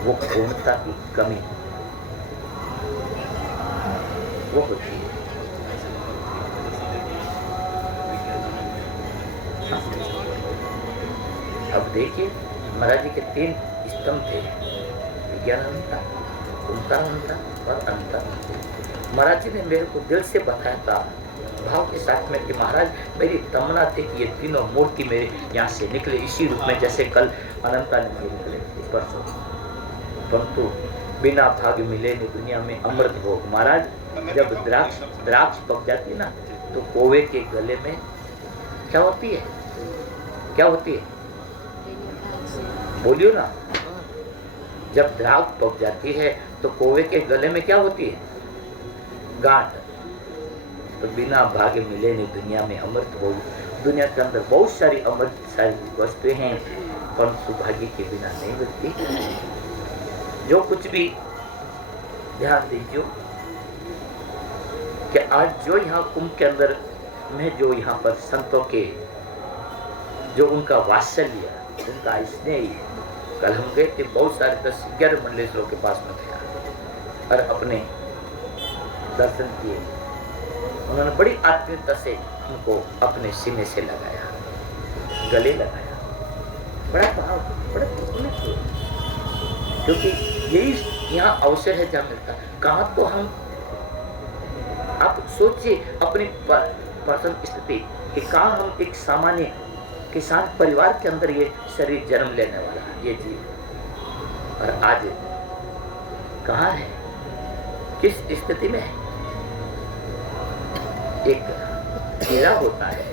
वो पूर्णता की कमी वो होती है। अब देखिए महाराज जी के 3 स्तंभ थे, विज्ञानंता, ओंकारंता और अंतर। महाराज जी ने मेरे को दिल से बताया था भाव के साथ में कि महाराज मेरी तमन्ना थी कि ये तीनों मूर्ति मेरे यहाँ से निकले इसी रूप में जैसे कल अनंता ने मेरे निकले परसों, परंतु बिना भाग्य मिले ने दुनिया में अमृत भोग। महाराज जब द्राक्ष पक जाती ना तो कोवे के गले में क्या होती है, क्या होती है बोलियो ना। जब द्राक्ष पक जाती है तो कोवे के गले में क्या होती है, गांठ। तो बिना भाग्य मिले ने दुनिया में अमृत भोग। दुनिया के अंदर बहुत सारी अमृत सारी वस्तुएं हैं परंतु भाग्य के बिना नहीं मिलती। जो कुछ भी ध्यान दीजिए कि आज जो यहाँ कुंभ के अंदर में जो यहाँ पर संतों के जो उनका वात्सल्य, उनका स्नेह, कल हम गए थे बहुत सारे 10-11 मंडलेश्वरों के पास में थे और अपने दर्शन किए। उन्होंने बड़ी आत्मीयता से उनको अपने सीने से लगाया, गले लगाया, बड़ा भाव, बड़ा प्रफुल्लित, क्योंकि यही यहाँ अवसर है जहाँ मिलता। कहाँ तो हम आप सोचिए अपनी पर्सनल स्थिति कि कहाँ हम एक सामान्य किसान परिवार के अंदर ये शरीर जन्म लेने वाला है ये जीव, और आज कहाँ है, किस स्थिति में है। एक कीड़ा होता है,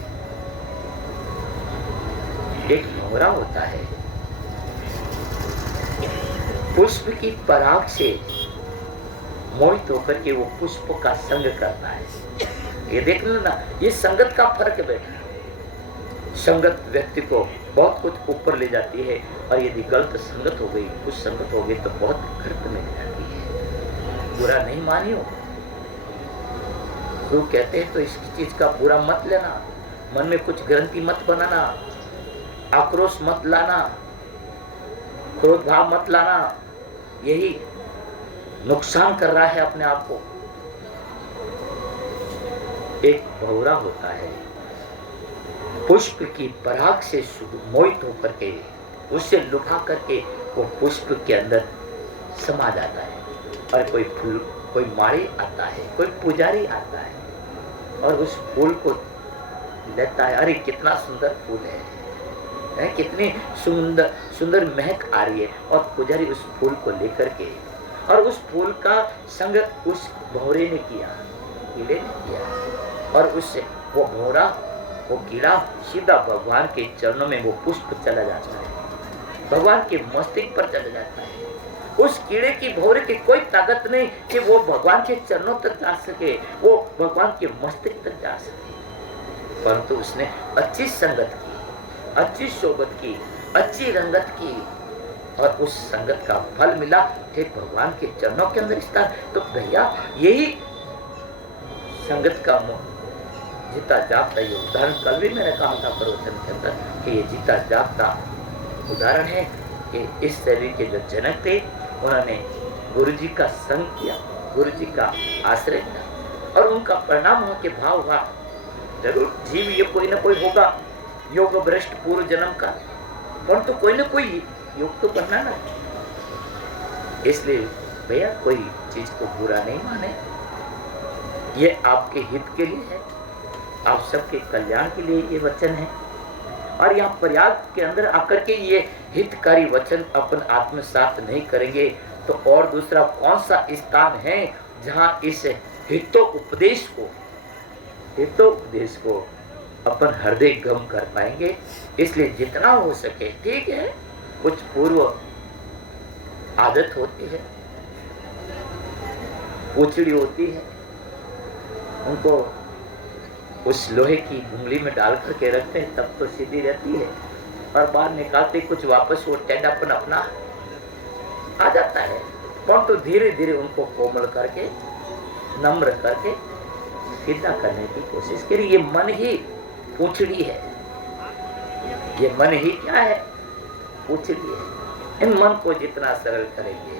एक भंवरा होता है, पुष्प की पराग से मोहित होकर के वो पुष्प का संग करता है। ये देख लेना, ये संगत का फर्क है बेटा। संगत व्यक्ति को बहुत कुछ ऊपर ले जाती है और यदि गलत संगत हो गई, कुछ संगत हो गई तो बहुत गर्त में जाती है। बुरा नहीं मानियो, गुरु कहते हैं तो इस चीज का बुरा मत लेना, मन में कुछ ग्रंथि मत बनाना, आक्रोश मत लाना, क्रोध भाव मत लाना, यही नुकसान कर रहा है अपने आप को। एक भंवरा होता है, पुष्प की पराग से मोहित होकर के उससे लुभा करके वो पुष्प के अंदर समा जाता है। और कोई फूल, कोई माली आता है, कोई पुजारी आता है और उस फूल को लेता है। अरे कितना सुंदर फूल है, कितनी सुंदर सुंदर महक आ रही है, और पुजारी उस फूल को लेकर के, और उस फूल का संग उस भंवरे ने किया, कीड़े ने किया, और उससे वो भंवरा, वो कीड़ा सीधा भगवान के चरणों में वो पुष्प चला जाता है, भगवान के मस्तक पर चला जाता है। उस कीड़े की, भंवरे की कोई ताकत नहीं कि वो भगवान के चरणों तक जा सके, वो भगवान के मस्तक तक जा सके, परंतु उसने अच्छी संगत की, अच्छी सोबत की, अच्छी रंगत की, और उस संगत का फल मिला थे भगवान के चरणों के अंदर स्थान। तो भैया यही संगत का जीता जागता ये उदाहरण कल भी मैंने कहा था प्रवचन के अंदर कि ये जीता जागता उदाहरण है कि इस शरीर के जो जनक थे उन्होंने गुरु जी का संग किया, गुरु जी का आश्रय किया और उनका परिणाम हो के भाव हुआ। जरूर जीव ये कोई ना कोई होगा योग भ्रष्ट पूर्व जन्म का, परंतु कोई ना कोई योग तो बनना ना। इसलिए भैया कोई चीज को बुरा नहीं माने, ये आपके हित के लिए है, आप सबके कल्याण के लिए ये वचन है। और यहाँ प्रयाग के अंदर आकर के ये हितकारी वचन अपन आत्मसात नहीं करेंगे तो और दूसरा कौन सा स्थान है जहाँ इस हितोपदेश को अपन हृदय गम कर पाएंगे। इसलिए जितना हो सके, ठीक है कुछ पूर्व आदत होती है, पूछड़ी होती है, उनको उस लोहे की उंगली में डाल करके रखते हैं तब तो सीधी रहती है और बाहर निकालते कुछ वापस वो टेढ़ापन अपना आ जाता है। परंतु धीरे धीरे उनको कोमल करके नम्र करके सीधा करने की कोशिश करिए। ये मन ही पूछड़ी है, ये मन ही क्या है, पूछड़ी है। इन मन को जितना सरल करेंगे,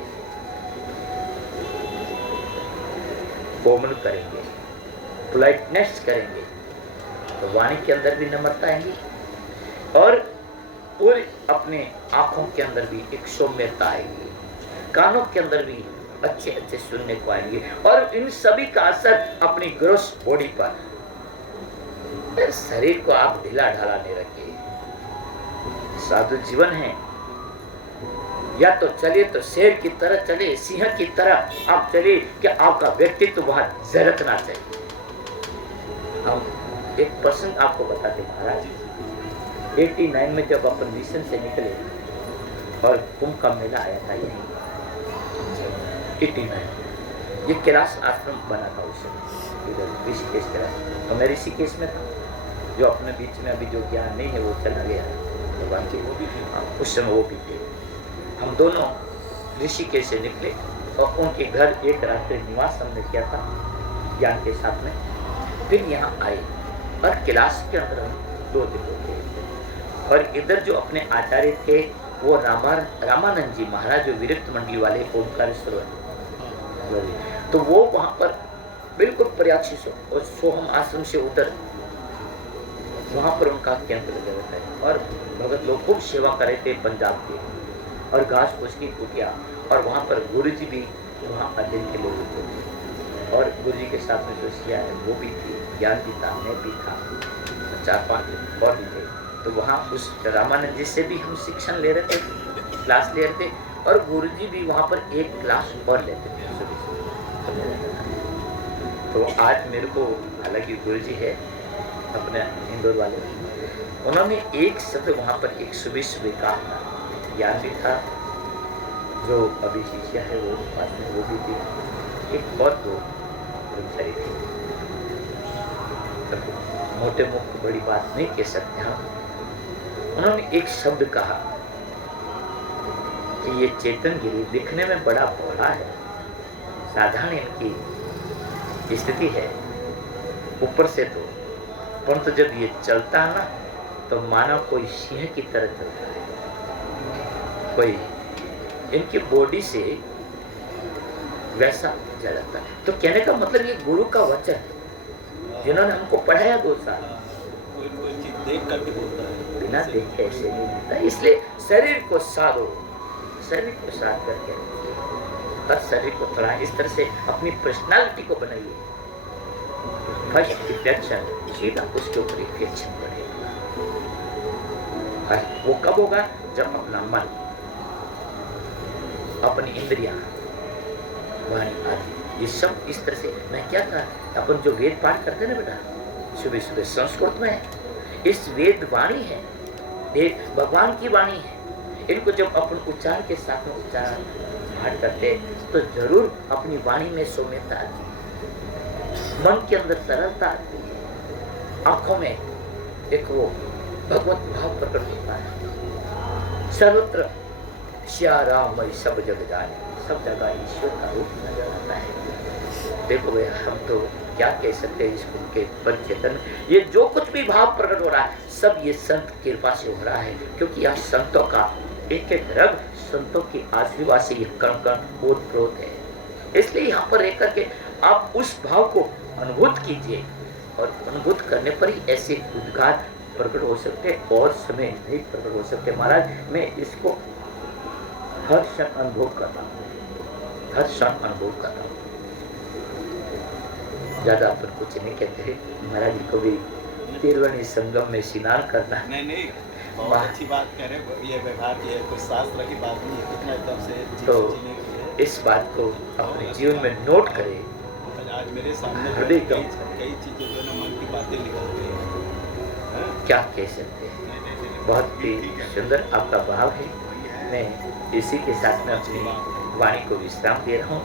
कोमल करेंगे, पोलाइटनेस करेंगे तो वाणी के अंदर भी नम्रता आएगी और पूरी अपने आंखों के अंदर भी एक सौम्यता आएगी, कानों के अंदर भी अच्छे अच्छे सुनने को आएंगे और इन सभी का असर अपनी ग्रोस बॉडी पर। शरीर को आप ढीला ढाला नहीं रखिए। साधु जीवन है, या तो चलिए तो शेर की तरह चले, सिंह की तरह आप चलिए कि आपका व्यक्तित्व बहुत झलकना चाहिए। हम एक प्रसंग आपको बताते महाराज, 89 में जब अपन मिशन से निकले और कुंभ का मेला आया था यहीं 89, ये कैलाश आश्रम बना था उस समय इधर ऋषिकेश कैलाश, तो मैं ऋषिकेश में था। जो अपने बीच में अभी जो ज्ञान नहीं है वो चला गया है, भगवान की वो भी थी, उस समय वो भी थे। हम दोनों ऋषिकेश से निकले और उनके घर एक रात्रि निवास हमने किया था ज्ञान के साथ में। फिर यहाँ आए और कैलाश के अंदर हम 2 दिन रुके और इधर जो अपने आचार्य थे वो रामानंद जी महाराज जो विरक्त मंडली वाले ओंकारेश्वर, तो वो वहाँ पर बिल्कुल प्रयाक्षी और सोहम आश्रम से उधर वहाँ पर उनका केंद्र लगा रहता है और भगत लोग खूब सेवा कर रहे थे पंजाब के और घास फूस की कुटिया। और वहाँ पर गुरु जी भी वहाँ अध्ययन के लोग थे और गुरु जी के साथ में जो सिया है वो भी थी, ज्ञान भी था, मैं भी था, 4-5 और भी थे। तो वहाँ उस रामानंद जी से भी हम शिक्षण ले रहे थे, क्लास ले रहे थे और गुरु जी भी वहाँ पर एक क्लास और लेते थे सुबह। तो आज मेरे को, हालांकि गुरु जी है अपने इंदौर वाले, उन्होंने एक शब्द वहाँ पर एक सुबह कहा, ज्ञान भी था, जो अभी शिष्या है वो पास में वो भी थी, एक और 2 ब्रह्मचारी थे। मोटे मुख को बड़ी बात नहीं कह सकते हम। उन्होंने एक शब्द कहा कि ये चेतन गिरी दिखने में बड़ा भोला है, साधारण इनकी स्थिति है ऊपर से तो, परंतु जब ये चलता है ना तो मानव कोई सिंह की तरह चलता है। कोई इनकी बॉडी से वैसा जलता है। तो कहने का मतलब ये गुरु का वचन है जिन्होंने हमको पढ़ाया 2 साल, कोई चीज देख करके बोलता है, बिना देखे ऐसे नहीं मिलता। इसलिए शरीर को साधो, शरीर को साध करके बस शरीर को थोड़ा इस तरह से अपनी पर्सनालिटी को बनाइए। फर्स्ट रिफ्लेक्शन सीधा उसके ऊपर रिफ्लेक्शन बढ़ेगा। वो कब होगा? जब अपना मन, अपनी इंद्रियां, वाणी आदि ये सब इस तरह से। मैं क्या था, अपन जो वेद पाठ करते ना बेटा सुबह सुबह संस्कृत में है, इस वेद वाणी है, ये भगवान की वाणी है। इनको जब अपन उच्चारण के साथ में उच्चारण पाठ करते तो जरूर अपनी वाणी में सौम्यता आती है, मन के अंदर सरलता आती है, आंखों में एक वो भगवत भाव प्रकट होता है। सर्वत्र श्या राम सब जग जाने, सब जगह ईश्वर का रूप नजर आता है। देखो भैया, हम तो क्या कह सकते हैं इसको के पर चेतन, ये जो कुछ भी भाव प्रकट हो रहा है सब ये संत कृपा से हो रहा है, क्योंकि यह संतों का एक एक रग, संतों की आशीर्वाद से ये कण कण ओतप्रोत है। इसलिए यहाँ पर रह करके आप उस भाव को अनुभूत कीजिए, और अनुभूत करने पर ही ऐसे उद्गार प्रकट हो सकते, और समय नहीं प्रकट हो सकते। महाराज, मैं इसको हर क्षण अनुभव करता हूँ, हर क्षण अनुभव करता हूँ। ज्यादा अपन कुछ नहीं कहते हैं। महाराज जी को भी त्रिवेणी संगम में स्नान करना, नहीं, बहुत अच्छी बात कह रहे हो। ये व्यवहार ये कोई शास्त्र की बात नहीं है, कितना एकदम से तो जीने की है। इस बात को अपने जीवन में नोट करें। आज मेरे सामने हृदय कई चीजें जो ना मन की बातें निकल गई हैं। क्या कह सकते हैं, बहुत ही सुंदर आपका भाव है। मैं इसी के साथ में अपनी वाणी को विश्राम दे रहा हूँ।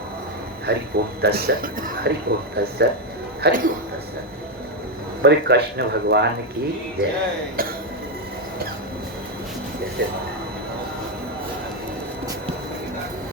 हरि ओम तत्सत, हरि ओम तत्सत, हरि ओम तत्सत। बड़े कृष्ण भगवान की जय। जैसे